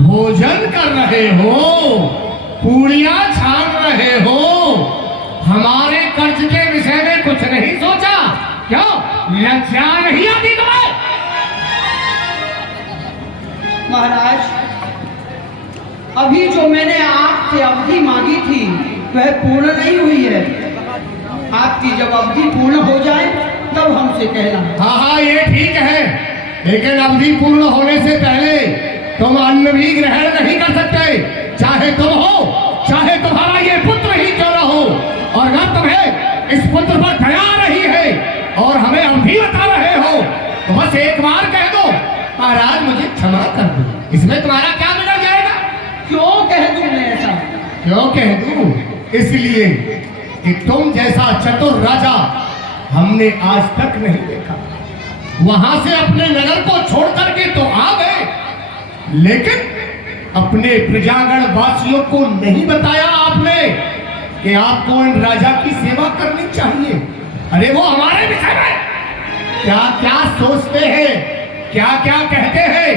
भोजन कर रहे हो, पूड़ियां छान रहे हो। हमारे कर्ज के विषय में कुछ नहीं सोचा। क्यों लज्जा नहीं आती तुम्हें? महाराज, अभी जो मैंने आपसे अवधि मांगी थी वह पूर्ण नहीं हुई है। आपकी जब अवधि पूर्ण हो जाए तब हमसे कहना। हाँ, ये ठीक है, लेकिन अवधि पूर्ण होने से पहले तुम अन्न भी ग्रहण नहीं कर सकते, चाहे तुम हो चाहे तुम्हारा ये पुत्र ही क्यों न हो। और अगर तुम्हें इस पुत्र पर दया नहीं है और हमें अवधि बता रहे हो तो बस एक बार कह दो, महाराज मुझे क्षमा कर दो, इसमें तुम्हारा क्या बिगड़ जाएगा? क्यों कह दूं मैं ऐसा? क्यों कह दूं? इसलिए कि तुम जैसा चतुर राजा हमने आज तक नहीं देखा। वहां से अपने नगर को छोड़ करके तो आ गए, लेकिन अपने प्रजागण वासियों को नहीं बताया आपने कि आपको इन राजा की सेवा करनी चाहिए। अरे वो हमारे विषय में क्या क्या सोचते हैं, क्या क्या कहते हैं,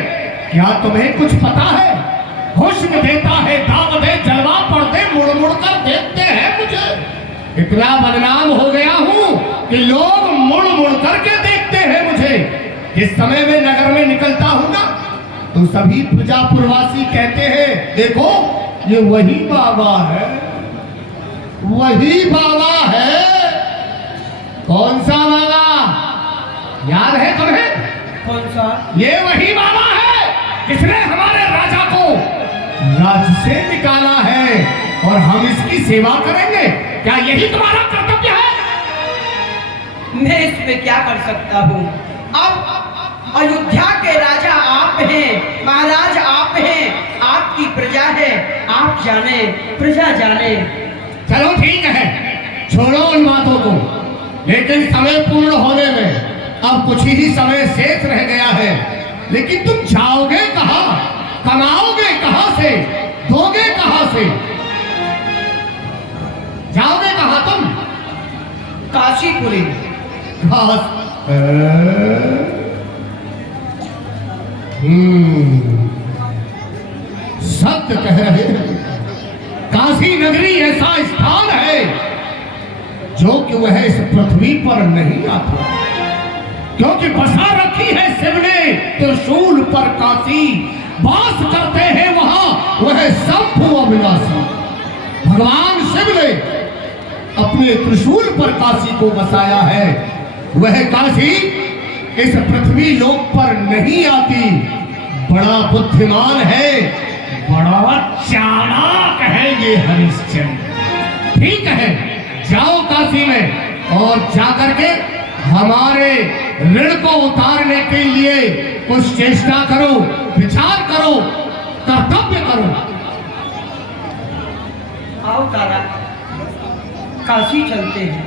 क्या तुम्हें कुछ पता है? हुस्न देता है, दावतें जलवा पड़ते, मुड़ मुड़ कर देखते हैं मुझे। इतना बदनाम हो गया हूं कि लोग मुड़ मुड़ करके देखते हैं मुझे। जिस समय में नगर में निकलता हूं ना तो सभी प्रजापुरवासी कहते हैं, देखो ये वही बाबा है, वही बाबा है। कौन सा बाबा याद है तुम्हें? कौन सा? ये वही बाबा है जिसने हमारे राजा को राज्य से निकाला है और हम इसकी सेवा करेंगे। क्या यही तुम्हारा कर्तव्य है? मैं इसमें क्या कर सकता हूँ? अब अयोध्या के राजा आप हैं, महाराज आप हैं, आपकी प्रजा है, आप जाने, प्रजा जाने। चलो ठीक है, छोड़ो उन बातों को, लेकिन समय पूर्ण होने में अब कुछ ही समय शेष रह गया है। लेकिन तुम जाओगे कहाँ, कमाओगे कहाँ से, दोगे कहाँ से? जाओगे कहाँ तुम? काशीपुरी। सत्य कह रहे हैं, काशी नगरी ऐसा स्थान है जो कि वह इस पृथ्वी पर नहीं आता, क्योंकि बसा रखी है शिव ने त्रिशूल पर काशी। वास करते हैं वहां वह शंभु अविनाशी। भगवान शिव ने अपने त्रिशूल पर काशी को बसाया है। वह काशी इस पृथ्वी लोक पर नहीं आती। बड़ा बुद्धिमान है, बड़ा चालाक है ये हरिश्चंद्र। ठीक है, जाओ काशी में और जाकर के हमारे ऋण को उतारने के लिए कुछ चेष्टा करो, विचार करो, कर्तव्य करो। आओ तारा, काशी चलते हैं।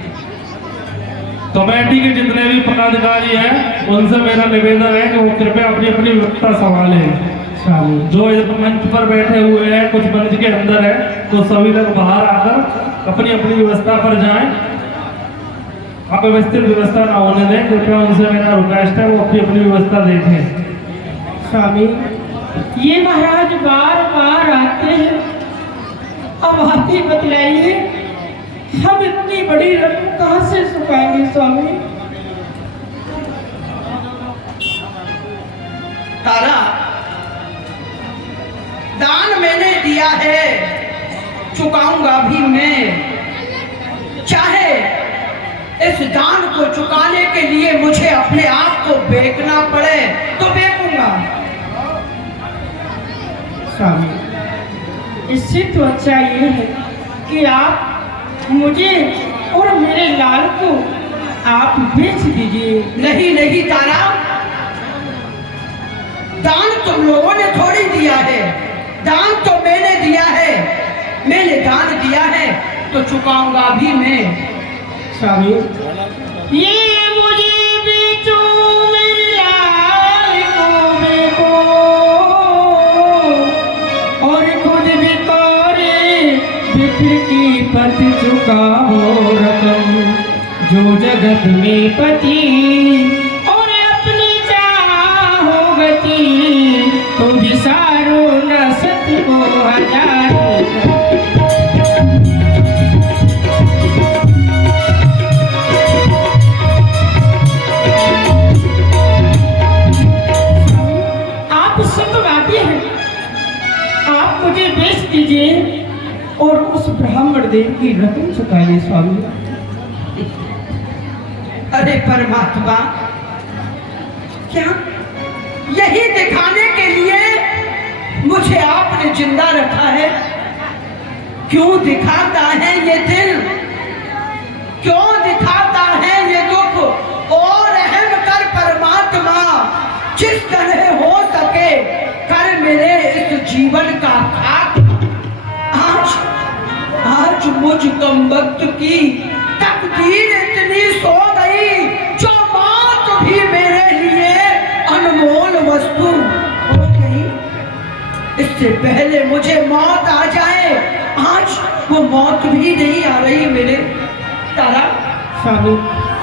कमेटी के जितने भी पदाधिकारी हैं उनसे मेरा निवेदन है कि वो कृपया अपनी अपनी व्यवस्था संभालें। जो इस मंच पर बैठे हुए हैं, कुछ मंच के अंदर है, तो सभी लोग बाहर आकर अपनी अपनी व्यवस्था पर जाएं। अव्यवस्थित व्यवस्था ना होने दें, कृपया उनसे मेरा रिक्वेस्ट है वो अपनी अपनी व्यवस्था देखें। स्वामी, ये महाराज बार बार आते हैं, अब आप ही बतलाइए हम इतनी बड़ी रकम कहाँ से चुकाएंगे स्वामी? तारा, दान मैंने दिया है, चुकाऊंगा भी मैं। चाहे इस दान को चुकाने के लिए मुझे अपने आप को बेचना पड़े तो बेचूंगा। स्वामी, इससे तो अच्छा ये है कि आप मुझे और मेरे लाल को आप बेच दीजिए। नहीं नहीं तारा, दान तुम लोगों ने थोड़ी दिया है, दान तो मैंने दिया है। मैंने दान दिया है तो चुकाऊंगा भी मैं। स्वामी, ये मुझे बेचो मेरे लाल को बेचो और खुद बिकारे बिक्र की पति चुकाओ रकम, जो जगत में पति और अपनी चाहो गति, तो विसारो न सत को हजारों। देव की रकम चुकाइए स्वामी। अरे परमात्मा, क्या यही दिखाने के लिए मुझे आपने जिंदा रखा है? क्यों दिखाता है ये दिल, क्यों दिखाता है ये दुख? और रहम कर परमात्मा, जिस तरह हो सके कर मेरे इस जीवन का खात्मा। आज मुझ कमबख्त की तकदीर इतनी सो गई, जो मौत भी मेरे लिए अनमोल वस्तु हो गई। इससे पहले मुझे मौत आ जाए, आज वो मौत भी नहीं आ रही मेरे। तारा स्वामी,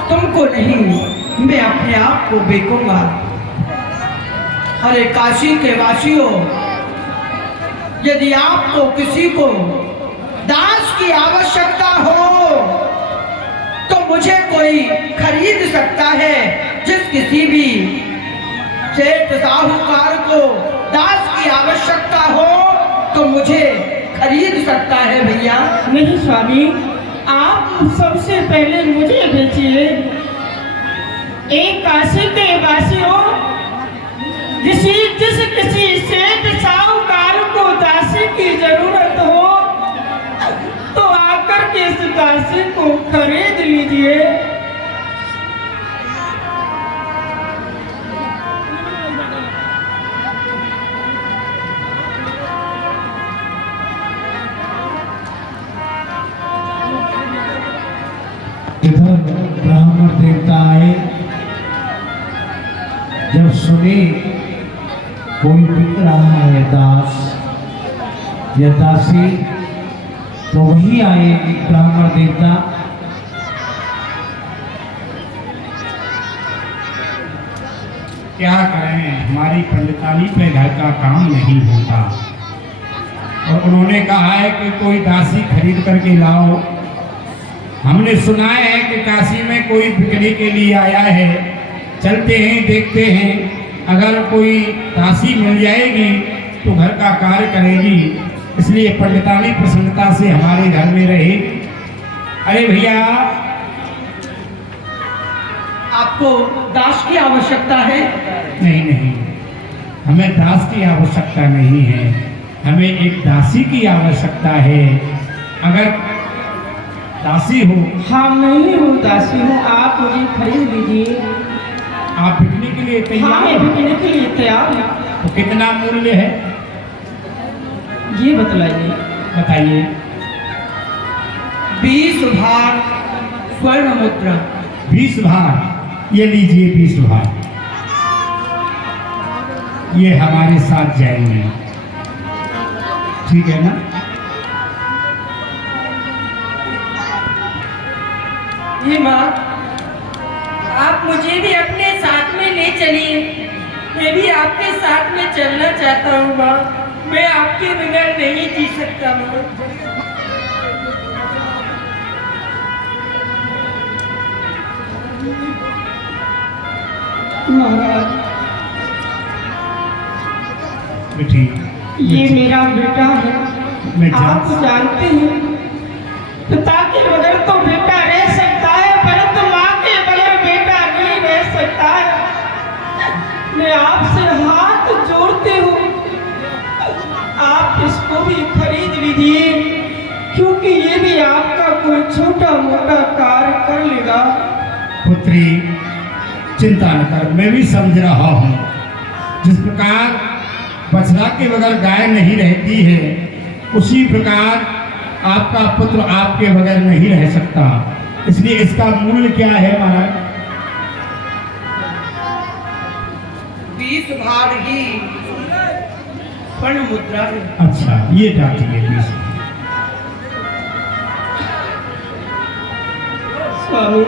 तुमको नहीं, मैं अपने आप को बेकूंगा। अरे काशी के वासियों, यदि आपको किसी को दास की आवश्यकता हो तो मुझे कोई खरीद सकता है। जिस किसी भी सेठ साहूकार को दास की आवश्यकता हो तो मुझे खरीद सकता है भैया। नहीं स्वामी, आप सबसे पहले मुझे बेचिए। एक काशी के वासियों, जिस किसी सेठ साहूकार को दासी की जरूरत हो तो आकर के इस दासी को खरीद लीजिए। इधर ब्राह्मण देवता आए, जब सुने कोई बिक रहा है दास या दासी, तो वही आए ब्राह्मण देवता। क्या करें, हमारी पंडितानी पे घर का काम नहीं होता, और उन्होंने कहा है कि कोई दासी खरीद करके लाओ। हमने सुना है कि काशी में कोई बिकने के लिए आया है, चलते हैं देखते हैं, अगर कोई दासी मिल जाएगी तो घर का कार्य करेगी, इसलिए पंडितानी प्रसन्नता से हमारे घर में रहे। अरे भैया, आपको दास की आवश्यकता है? नहीं नहीं, हमें दास की आवश्यकता नहीं है, हमें एक दासी की आवश्यकता है। अगर दासी हो। हाँ, मैं ही हूँ, दासी हूँ, आप मुझे खरीद लीजिए। आप बिकने के लिए तैयार? हाँ, मैं बिकने के लिए तैयार हूँ। तो कितना मूल्य है ये बतलाइए। बताइए। 20 भार स्वर्ण मुद्रा। 20 भार, ये लीजिए 20 भार, ये हमारे साथ जाएंगे, ठीक है ना? ये माँ, आप मुझे भी अपने साथ में ले चलिए, मैं भी आपके साथ में चलना चाहता हूँ माँ, मैं आपके बिना नहीं जी सकता माँ। महाराज, बेटी, ये मेरा बेटा है। मैं आप जानते हैं, पिता के बगैर तो बेटा रह सकता है, परंतु माँ के बगैर बेटा नहीं रह सकता है। मैं आपसे हाथ जोड़ती हूँ, आप इसको भी खरीद लीजिए, क्योंकि ये भी आपका कोई छोटा मोटा कार्य कर लेगा। पुत्री, चिंता न कर, मैं भी समझ रहा हूँ। जिस प्रकार बछड़ा के बगैर गाय नहीं रहती है, उसी प्रकार आपका पुत्र आपके बगैर नहीं रह सकता, इसलिए इसका मूल्य क्या है महाराज? 20 भार ही स्वर्ण मुद्रा है। अच्छा, ये डाटिए 20। स्वामी,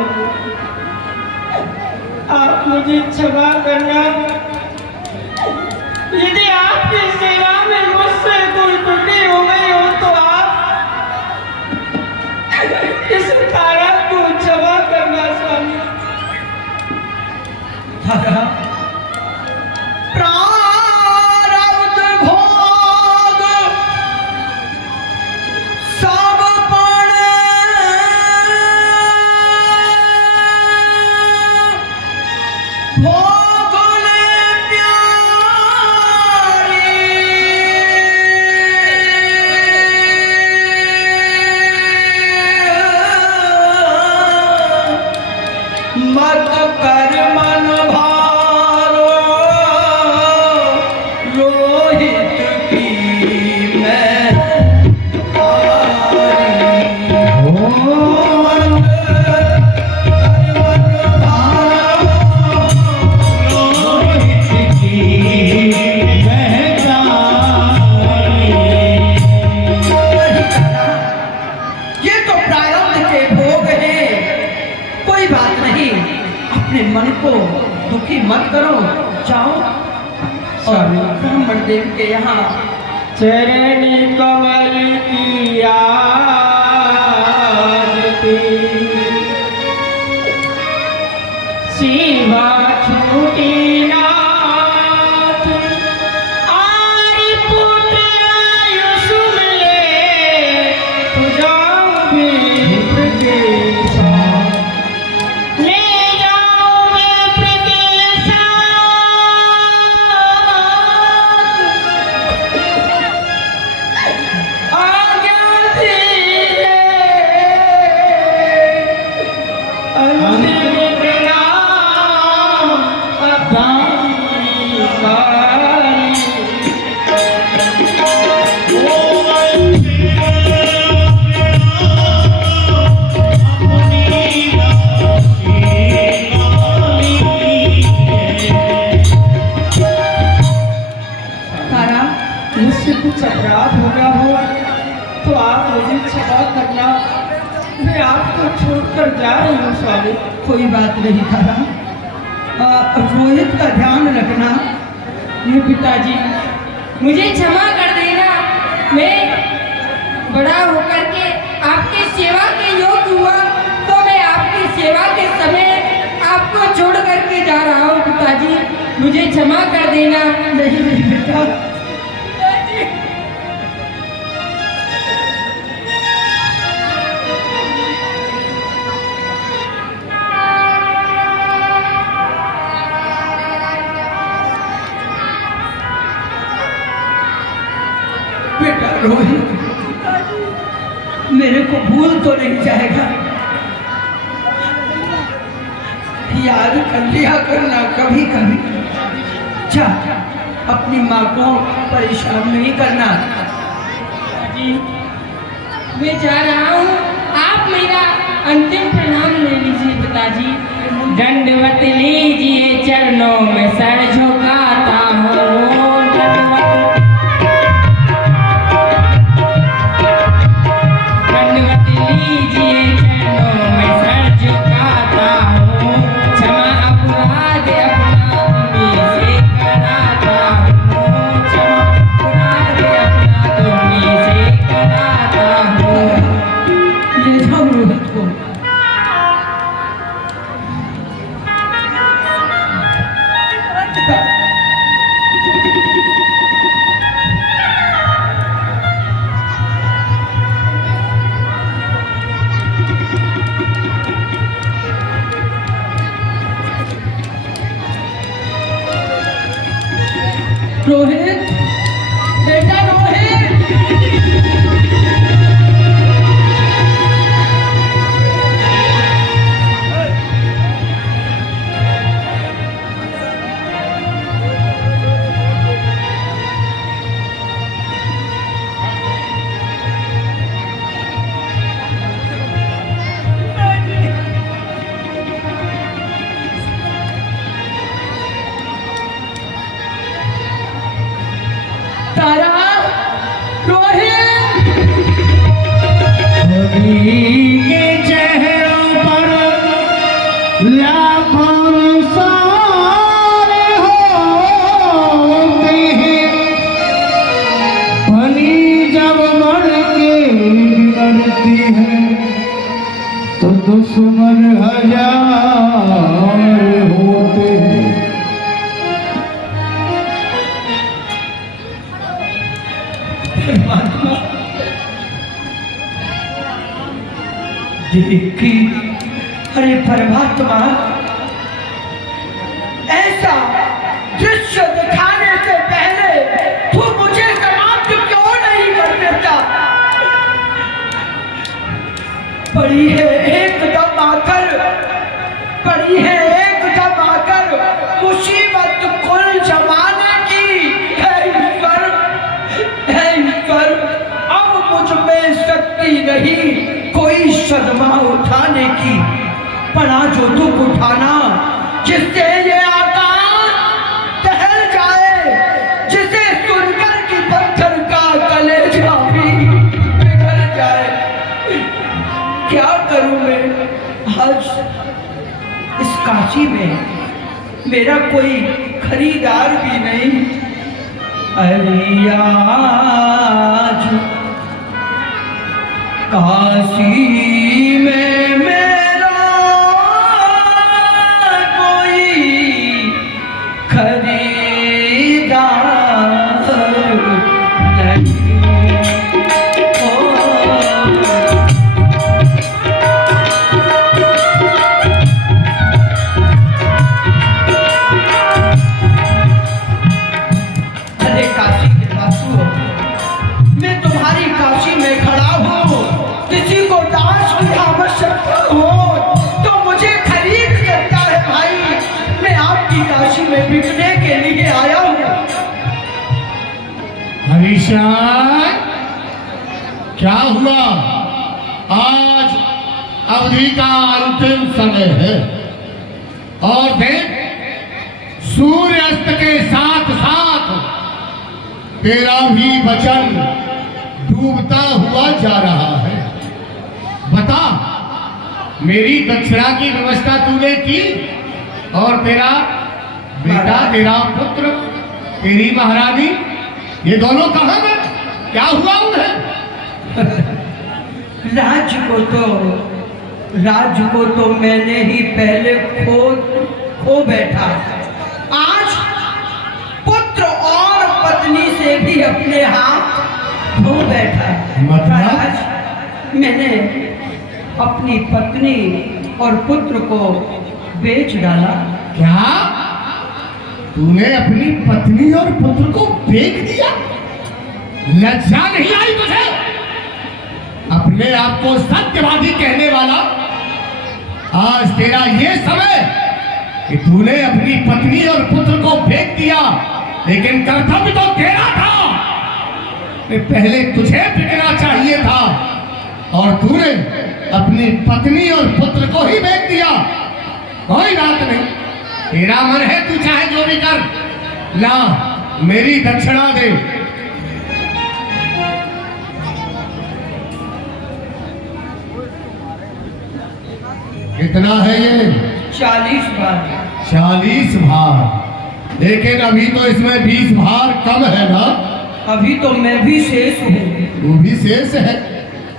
आप मुझे क्षमा करना, यदि आपकी सेवा में मुझसे कोई त्रुटि हो गई हो तो आप इस तारा को क्षमा करना स्वामी। प्रारब्ध भोग सब पण और ब्राह्मण देव के यहाँ चरण कमल की आरती शिवा छूटी नाथ आरि पुत्र आयुषु मिले पूजाऊं विप्र के साथ ले जाऊं विप्र के साथ आज्ञा दीजिए अंतिम प्रणाम अपनी सारी तारा मुझसे कुछ अपराध हो गया हो तो आप मुझे क्षमा करना। मैं आपको छोड़कर जा रही हूँ स्वामी। कोई बात नहीं तारा, रोहित का ध्यान रखना। ये पिताजी मुझे क्षमा कर देना। मैं बड़ा होकर के आपके सेवा के योग्य हुआ तो मैं आपकी सेवा के समय आपको छोड़ करके जा रहा हूँ। पिताजी मुझे क्षमा कर देना। नहीं नहीं बेटा, बेटा रोहित मेरे को भूल तो नहीं जाएगा। याद कर लिया करना कभी कभी। जा, अपनी माँ को परेशान नहीं करना। जी मैं जा रहा हूँ, आप मेरा अंतिम प्रणाम ले लीजिए पिताजी। दंडवत लीजिए चरणों में सर झुकाता हूँ। दंडवत लीजिए चरणों में सर झुकाता हूँ। क्षमा अपराध अपना तुम्हीं से कराता हूँ। क्षमा अपराध अपना तुम्हीं से कराता हूँ। ले जाओ रोहित को। रोहित, बेटा रोहित। तारा, रोहित। के चेहरों पर लाखों सारे होते हैं, फनी जब मर के बिगड़ती है तो दुश्मन हजार होते हैं। देखी, अरे परमात्मा, ऐसा दृश्य दिखाने से पहले तू मुझे समाप्त क्यों नहीं कर देता? पड़ी है एकदम आकर, पड़ी है एकदम आकर मुसीबत कुल जमाने की। है ईश्वर, है ईश्वर, अब मुझ में शक्ति नहीं कोई सदमा उठाने की। पड़ा जो दुख उठाना जिससे ये आकाश टहल जाए, जिसे सुनकर कि पत्थर का कलेजा भी पिघल जाए। क्या करूं मैं आज इस काशी में? मेरा कोई खरीदार भी नहीं, आज काशी में मेरा कोई खरीदार नहीं। ओ अरे काशी के वासु, मैं तुम्हारी काशी में खड़ा हूँ। किसी को दास की आवश्यकता हो तो मुझे खरीद सकता है भाई। मैं आपकी काशी में बिकने के लिए आया हूँ। हरीशान, क्या हुआ? आज अवधि का अंतिम समय है और देख, सूर्यास्त के साथ साथ तेरा भी वचन डूबता हुआ जा रहा है। बता, मेरी दक्षिणा की व्यवस्था तूने की और तेरा बेटा, तेरा पुत्र, तेरी महारानी, ये दोनों कहाँ गए? क्या हुआ उन्हें? राज्य को तो मैंने ही पहले खो बैठा। आज पुत्र और पत्नी से भी अपने हाथ धो बैठा। महाराज, मैंने अपनी पत्नी और पुत्र को बेच डाला। क्या तूने अपनी पत्नी और पुत्र को बेच दिया? लज्जा नहीं आई तुझे? अपने आप को सत्यवादी कहने वाला, आज तेरा ये समय कि तूने अपनी पत्नी और पुत्र को बेच दिया, लेकिन कर्तव्य तो तेरा था। पहले तुझे बिकना चाहिए था और तूने अपनी पत्नी और पुत्र को ही बेच दिया। कोई बात नहीं, तेरा मन है, तू चाहे जो भी कर। ला, मेरी दक्षिणा दे। कितना है ये? 40 भार। 40 भार? लेकिन अभी तो इसमें 20 भार कम है ना? अभी तो मैं भी शेष हूँ। वो भी शेष है,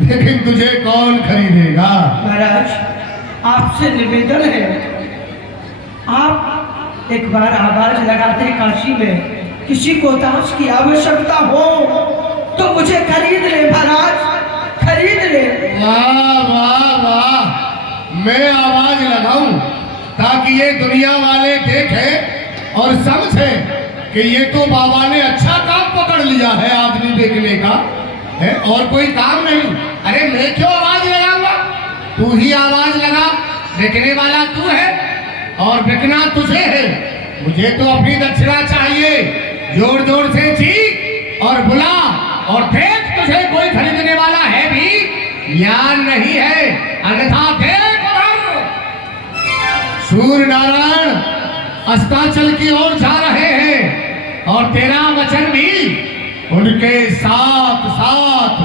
लेकिन तुझे कौन खरीदेगा? महाराज, आपसे निवेदन है, आप एक बार आवाज लगाते हैं काशी में, किसी को दास की आवश्यकता हो तो मुझे खरीद ले महाराज, खरीद ले। वाह वाह वाह, मैं आवाज लगाऊं ताकि ये दुनिया वाले देखें और समझें कि ये तो बाबा ने अच्छा काम पकड़ लिया है आदमी बेचने का है, और कोई काम नहीं। अरे मैं क्यों आवाज लगाऊंगा? तू ही आवाज लगा, बेचने वाला तू है और बिकना तुझे है। मुझे तो अपनी दक्षिणा चाहिए। जोर जोर से चीख और बुला और देख, तुझे कोई खरीदने वाला है भी या नहीं है, अन्यथा देख। सूर्य नारायण अस्ताचल की ओर जा रहे हैं और तेरा वचन भी उनके साथ साथ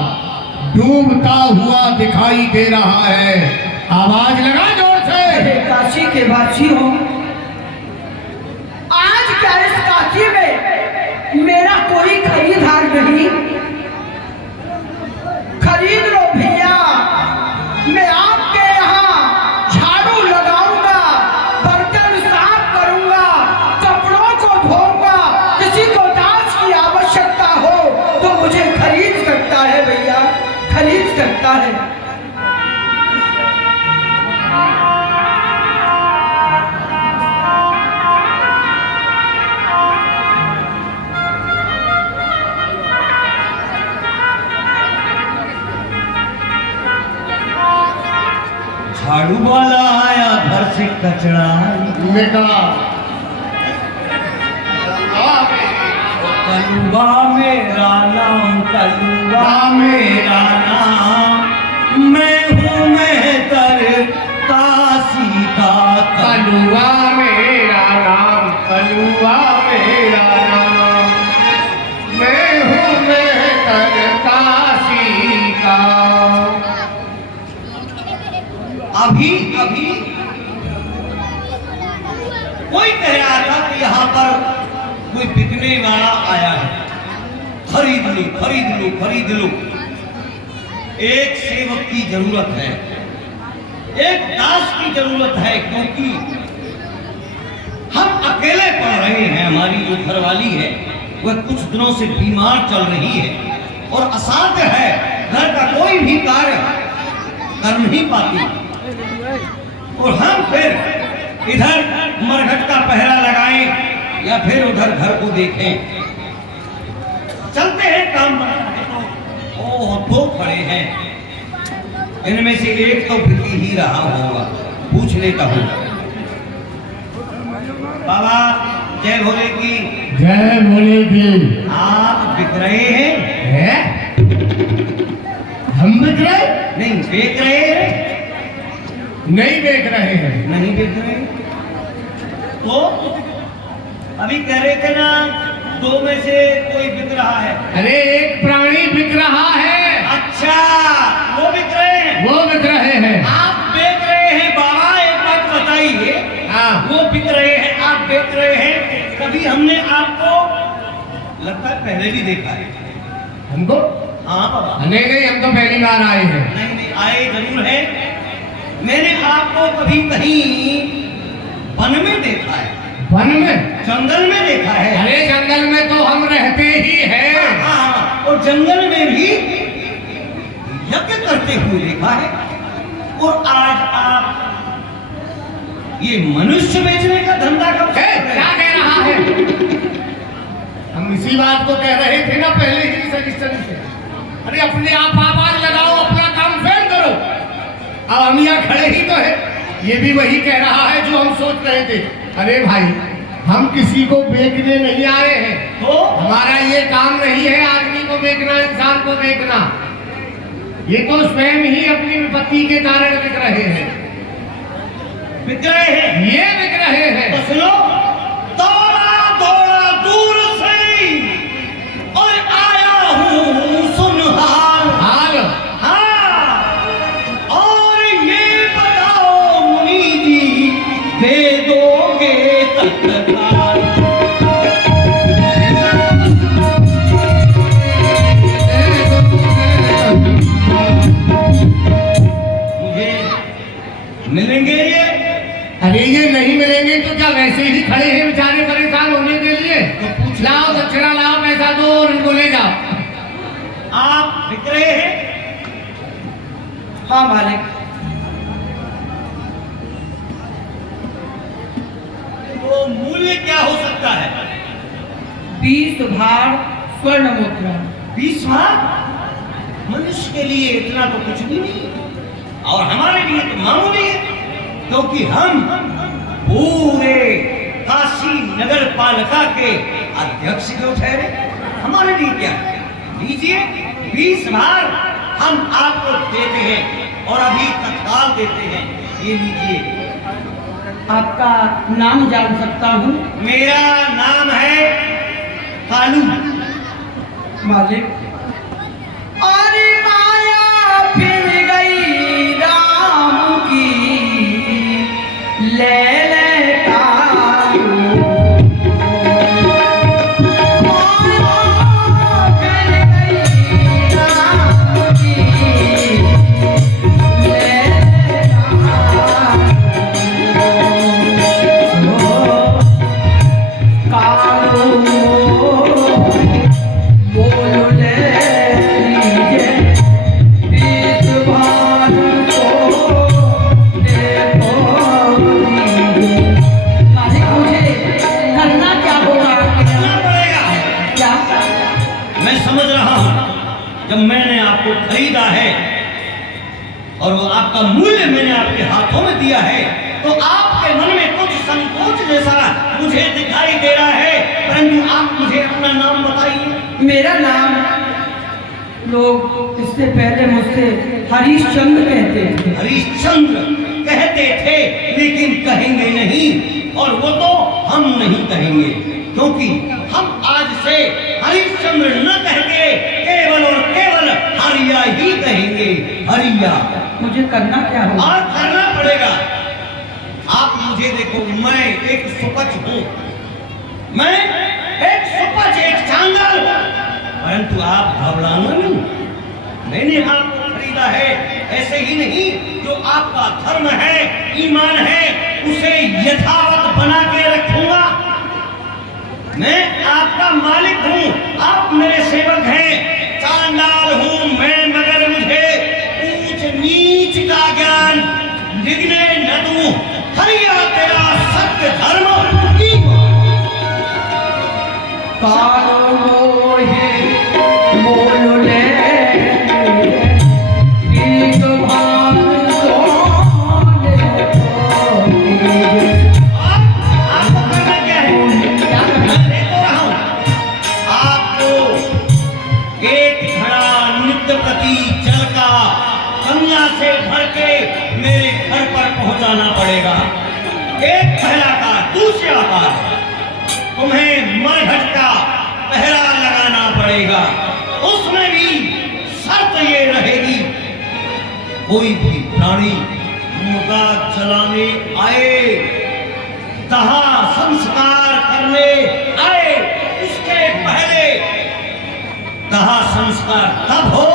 डूबता हुआ दिखाई दे रहा है। आवाज लगा जोर से। काशी के वासी हो, आज क्या इस काशी में मेरा कोई खरीदार नहीं? खरीद लो भैया, मैं आपके यहाँ झाड़ू लगाऊंगा, बर्तन साफ करूंगा, कपड़ों को धोऊंगा। किसी को दास की आवश्यकता हो तो मुझे खरीद सकता है भैया, खरीद सकता है। झाड़ू वाला आया घर से कचरा निकाल। कलुआ मेरा नाम, कलुआ मेरा नाम, मैं हूँ मेहतर काशी का। कलुआ मेरा नाम, कलुआ मेरा नाम, मैं हूँ मेहतर काशी का। अभी कोई कह रहा था कि यहाँ पर कोई बिकने वाला आया है। खरीद लो, खरीद लो, खरीद लो। एक सेवक की जरूरत है, एक दास की जरूरत है, क्योंकि हम अकेले पड़ रहे हैं। हमारी जो घरवाली है वह कुछ दिनों से बीमार चल रही है और असाध्य है, घर का कोई भी कार्य कर नहीं पाती। और हम फिर इधर मरघट का पहरा लगाएं या फिर उधर घर को देखें। चलते हैं, काम बना है तो। ओह, दो खड़े हैं, इनमें से एक तो बिक ही रहा होगा, पूछ लेता हूँ। बाबा जय भोले की। जय भोले की। आप बिक रहे हैं? हम बिक रहे? नहीं, बेच रहे हैं? नहीं बेच रहे हैं। नहीं बेच रहे तो अभी कह रहे थे ना, दो में से कोई बिक रहा है। अरे एक प्राणी बिक रहा है। अच्छा, वो बिक रहे हैं? वो बिक रहे हैं। आप बेच रहे हैं? बाबा एक बात बताइए। हाँ। वो बिक रहे हैं, आप बेच रहे हैं। कभी हमने आपको लगता है पहले भी देखा है। हमको? हाँ बाबा। नहीं नहीं, हम तो पहली बार आए हैं। नहीं नहीं, आए जरूर है। मैंने आपको कभी कहीं वन में देखा है। वन में? जंगल में देखा है। अरे जंगल में तो हम रहते ही हैं। हाँ, और जंगल में भी यज्ञ करते हुए देखा है। और आज आप ये मनुष्य बेचने का धंधा कब से कर रहे हैं? क्या कह रहा है? हम इसी बात को कह रहे थे ना पहले ही सजिस्टरी से। अरे अपने आप आवाज लगाओ, अपना काम स्वयं करो। अब हम यहाँ खड़े ही तो है। ये भी वही कह रहा है जो हम सोच रहे थे। अरे भाई, हम किसी को बेचने नहीं आए हैं। तो हमारा ये काम नहीं है आदमी को बेचना, इंसान को बेचना। ये तो स्वयं ही अपनी विपत्ति के कारण बिक रहे हैं। बिक रहे हैं? ये बिक रहे हैं। तो सुनो, दौड़ा दौड़ा दूर से और आया हूँ सुनहार। हाल? हाँ, और ये बताओ मुनि जी, दे दोगे तत्काल? मुझे मिलेंगे ये? अरे ये नहीं मिलेंगे तो क्या वैसे ही खड़े हैं बेचारे परेशान होने के लिए? तो लाओ दक्षिणा, लाओ पैसा दो और इनको ले जाओ। आप बिक रहे हैं? हाँ मालिक। तो मूल्य क्या हो सकता है? 20 भार स्वर्ण मुद्रा। 20 भार? मनुष्य के लिए इतना तो कुछ भी नहीं, और हमारे लिए तो मामूली है, क्योंकि हम पूरे काशी नगर पालिका के अध्यक्ष जो ठहरे। हमारे लिए क्या है? लीजिए 20 भार हम आपको देते हैं, और अभी तत्काल देते हैं। ये लीजिए। आपका नाम जान सकता हूँ? मेरा नाम है कालू। मालिक। अरे माया फिर गई राम की, ले ले कालू। माया फिर गई राम की, ले ले कालू। बोल ले लीजिए 20 भार को देखो लीजिए। मालिक, मुझे करना क्या होगा? करना पड़ेगा। क्या? मैं समझ रहा हूं, जब मैंने आपको खरीदा है और वो आपका मूल्य मैंने आपके हाथों में दिया है, तो आपके मन में कुछ संकोच जैसा मुझे दिखाई दे रहा है। परंतु आप मुझे अपना नाम बताइए। मेरा नाम लोग इससे पहले मुझसे हरीशचंद्र कहते थे। हरिश्चंद्र कहते थे, लेकिन कहेंगे नहीं, और वो तो हम नहीं कहेंगे, क्योंकि हम आज से हरिश्चंद्र न कहेंगे, केवल और केवल हरिया ही कहेंगे। हरिया। मुझे करना क्या होगा? और करना पड़ेगा। आप मुझे देखो, मैं एक सुपच हूँ, मैं एक सुपच, एक चांगल, परंतु परंतु आप घबराना नहीं, मैंने आपको खरीदा है। ऐसे ही नहीं, जो आपका धर्म है, ईमान है, उसे यथावत बना के रखूंगा। मैं आपका मालिक हूँ, आप मेरे सेवक हैं। चांडाल हूँ मैं, मगर मुझे ऊंच नीच का ज्ञान दिखने न दूं। हरिया तेरा सत्य धर्म कालो मोहे मोल ले एक भाग सोने आपको करना क्या है? मैं दे तो रहा हूं आपको। एक घड़ा नित्य प्रति जल का गंगा से भर के मेरे घर पर पहुंचाना पड़ेगा। एक पहला का दूसरा का तुम्हें मरघट का पहरा लगाना पड़ेगा। उसमें भी शर्त ये रहेगी, कोई भी प्राणी मुर्दा जलाने आए, दहा संस्कार करने आए, उसके पहले दहा संस्कार तब हो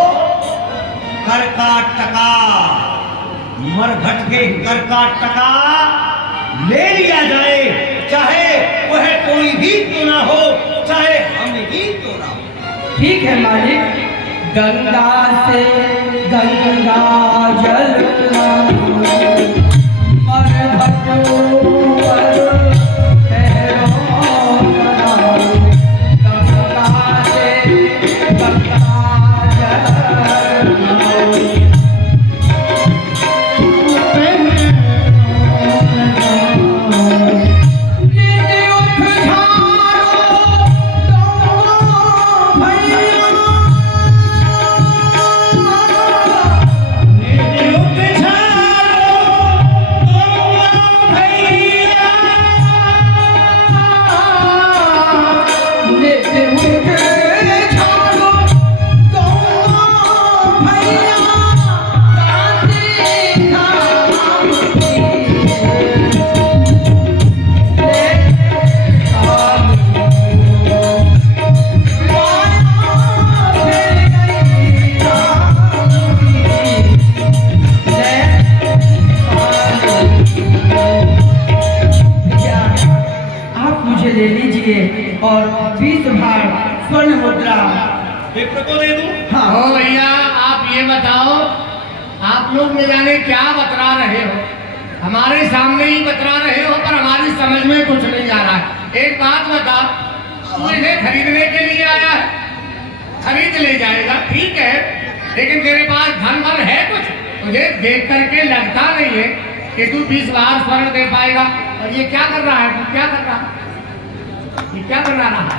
कर का टका, मरघट के कर का टका ले लिया जाए, चाहे वह कोई भी क्यों ना हो, चाहे हम ही क्यों ना हो। ठीक है मालिक, गंगा से गंगा जल मरघट पर पैरों लगाओ। गंगा से गंगा जल ले लीजिए और 20 भाग स्वर्ण मुद्रा विप्र को दे दूं। हाँ ओ भैया, आप ये बताओ, आप लोग न जाने क्या बतरा रहे हो, हमारे सामने ही बतरा रहे हो, पर हमारी समझ में कुछ नहीं आ रहा है। एक बात बता, तू इन्हें खरीदने के लिए आया है, खरीद ले जाएगा, ठीक है, लेकिन तेरे पास धन भर है कुछ? मुझे देख करके लगता नहीं है कि तू 20 बार स्वर्ण दे पाएगा। और ये क्या कर रहा है, तू क्या कर रहा है, ये क्या कर रहा है?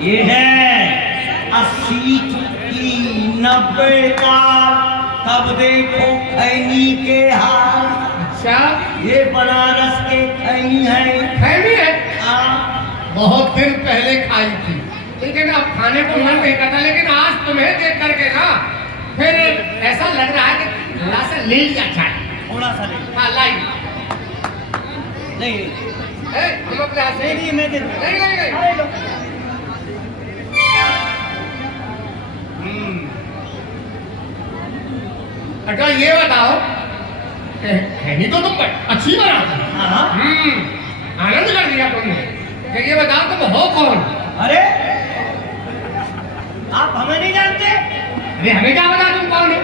ये है 80 की 90 का, तब देखो खैनी के हाल। अच्छा, ये बनारस के खैनी है। खैनी है? हाँ। बहुत दिन पहले खाई थी, लेकिन अब खाने को मन नहीं करता, लेकिन आज तुम्हें देख करके ना फिर ऐसा लग रहा है कि थोड़ा सा ले लिया जाए। थोड़ा सा ले। हाँ, लाई नहीं हम अपने हाथ से नहीं, मैं दे दूं। नहीं नहीं नहीं। अरे लो। अच्छा ये बताओ, खैनी तो तुम अच्छी बनाती हो। हाँ। आनंद कर दिया तुमने। तो ये बताओ तुम हो कौन? अरे आप हमें नहीं जानते? अरे हमें क्या पता तुम कौन हो?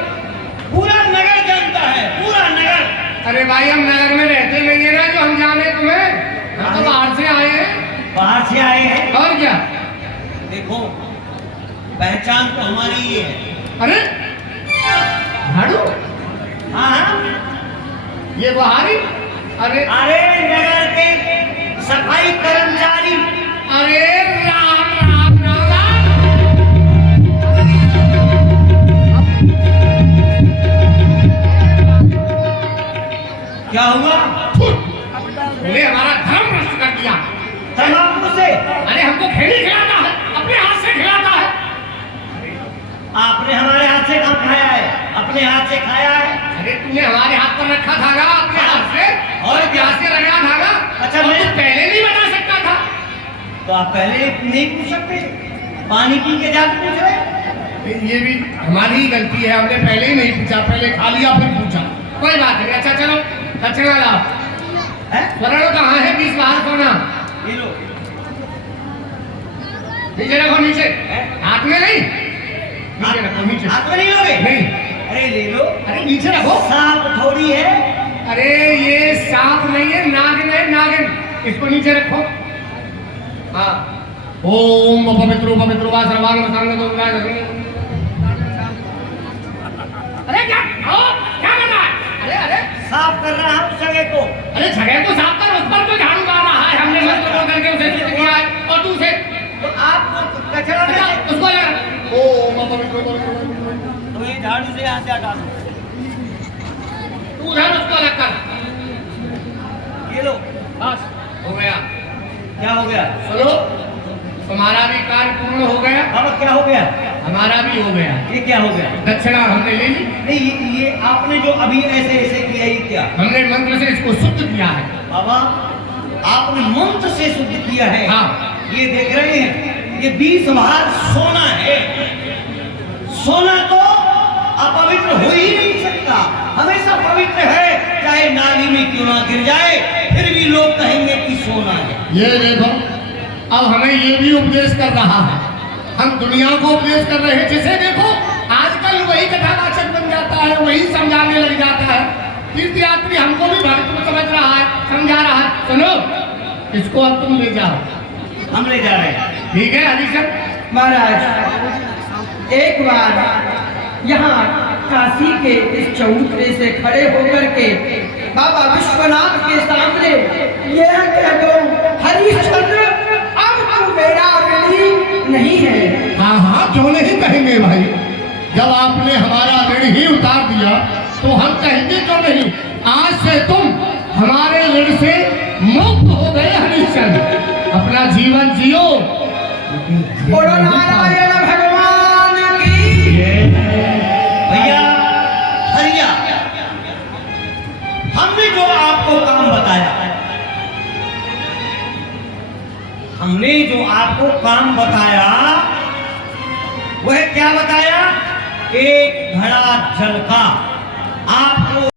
पूरा नगर जानता है, पूरा नगर। अरे भाई, हम नगर में रहते नहीं है ना जो हम जाने तुम्हें, हम तो बाहर से आए हैं। बाहर से आए हैं? और क्या? देखो, पहचान तो हमारी ये है। अरे झाड़ू? हाँ हाँ, ये बुहारी? अरे अरे नगर के सफाई कर्मचारी। अरे राम राम राम राम। क्या हुआ? तूने हमारा धर्म भ्रष्ट कर दिया। तंबाकू से? अरे हमको खैनी खिलाता है, अपने हाथ से खिलाता है। आपने हमारे हाथ से कब खाया है? अपने हाथ से खाया है। अरे तूने हमारे हाथ पर रखा था ना अपने हाथ से, और प्यास से रखा था ना। अच्छा, और मैं तू पहले नहीं बता सकता था? तो आप पहले नहीं पूछ सकते? पानी पी के जाके पूछ रहे? ये भी हमारी ही गलती है, हमने पहले ही नहीं पूछा, पहले खा लिया फिर पूछा। कोई बात नहीं, अच्छा चलो दक्षिणा लाओ। स्वर्ण कहाँ है? 20 बाहर सोना ये लो। नीचे रखो, नीचे, हाथ में नहीं, नीचे रखो, नीचे। हाथ में नहीं लोगे? नहीं। अरे ले लो। अरे नीचे रखो। सांप थोड़ी है। अरे ये सांप नहीं है, नागिन है, नागिन। इसको नीचे रखो। हाँ। ओम पवित्रो पवित्रो वा सर्वांग संग दो। अरे क्या कर रहा है? अरे अरे साफ कर रहा हूँ जगह को। अरे जगह को साफ कर, उस पर तो झाड़ू मार रहा है, हमने मंत्र बोल करके उसे शुद्ध किया है, और तू उसे तो आपको कचरा में से- उसको लगा। ओम पवित्रो पवित्रो। तो ये झाड़ू से यहाँ से हटा दो। तू उधर उसको अलग कर। ये लो। बस हो गया। क्या हो गया? सुनो, तुम्हारा भी कार्य पूर्ण हो गया, बाबा क्या हो गया? हमारा भी हो गया। ये क्या हो गया? दक्षिणा हमने ले ली। नहीं ये आपने जो अभी ऐसे ऐसे किया ये क्या? हमने मंत्र से इसको शुद्ध किया है। बाबा आपने मंत्र से शुद्ध किया है। हाँ। ये देख रहे हैं, ये 20 भार सोना है। सोना तो अपवित्र हो ही नहीं सकता, हमेशा पवित्र है, चाहे नाली में क्यों ना गिर जाए फिर भी लोग कहेंगे कि सोना है। ये देखो, अब हमें ये भी उपदेश कर रहा है, हम दुनिया को उपदेश कर रहे हैं। जैसे देखो आजकल वही कथावाचक बन जाता है, वही समझाने लग जाता है। तीर्थयात्री हमको भी भक्त समझ रहा है, समझा रहा है। सुनो, इसको अब तुम ले जाओ। हम ले जा रहे हैं। ठीक है हरीशर? महाराज एक बार यहाँ काशी के इस चौतरे से खड़े होकर के बाबा विश्वनाथ के सामने यह कह दो, हरिश्चंद्र अब तू मेरा ऋणी नहीं है। हाँ हाँ, क्यों नहीं कहेंगे भाई, जब आपने हमारा ऋण ही उतार दिया तो हम कहेंगे क्यों नहीं। आज से तुम हमारे ऋण से मुक्त हो गए हरिश्चंद्र, अपना जीवन जियो। बोलो नारायण भगवान की। भैया हरिया, हमने जो आपको काम बताया, हमने जो आपको काम बताया वह क्या बताया? एक घड़ा जल का आप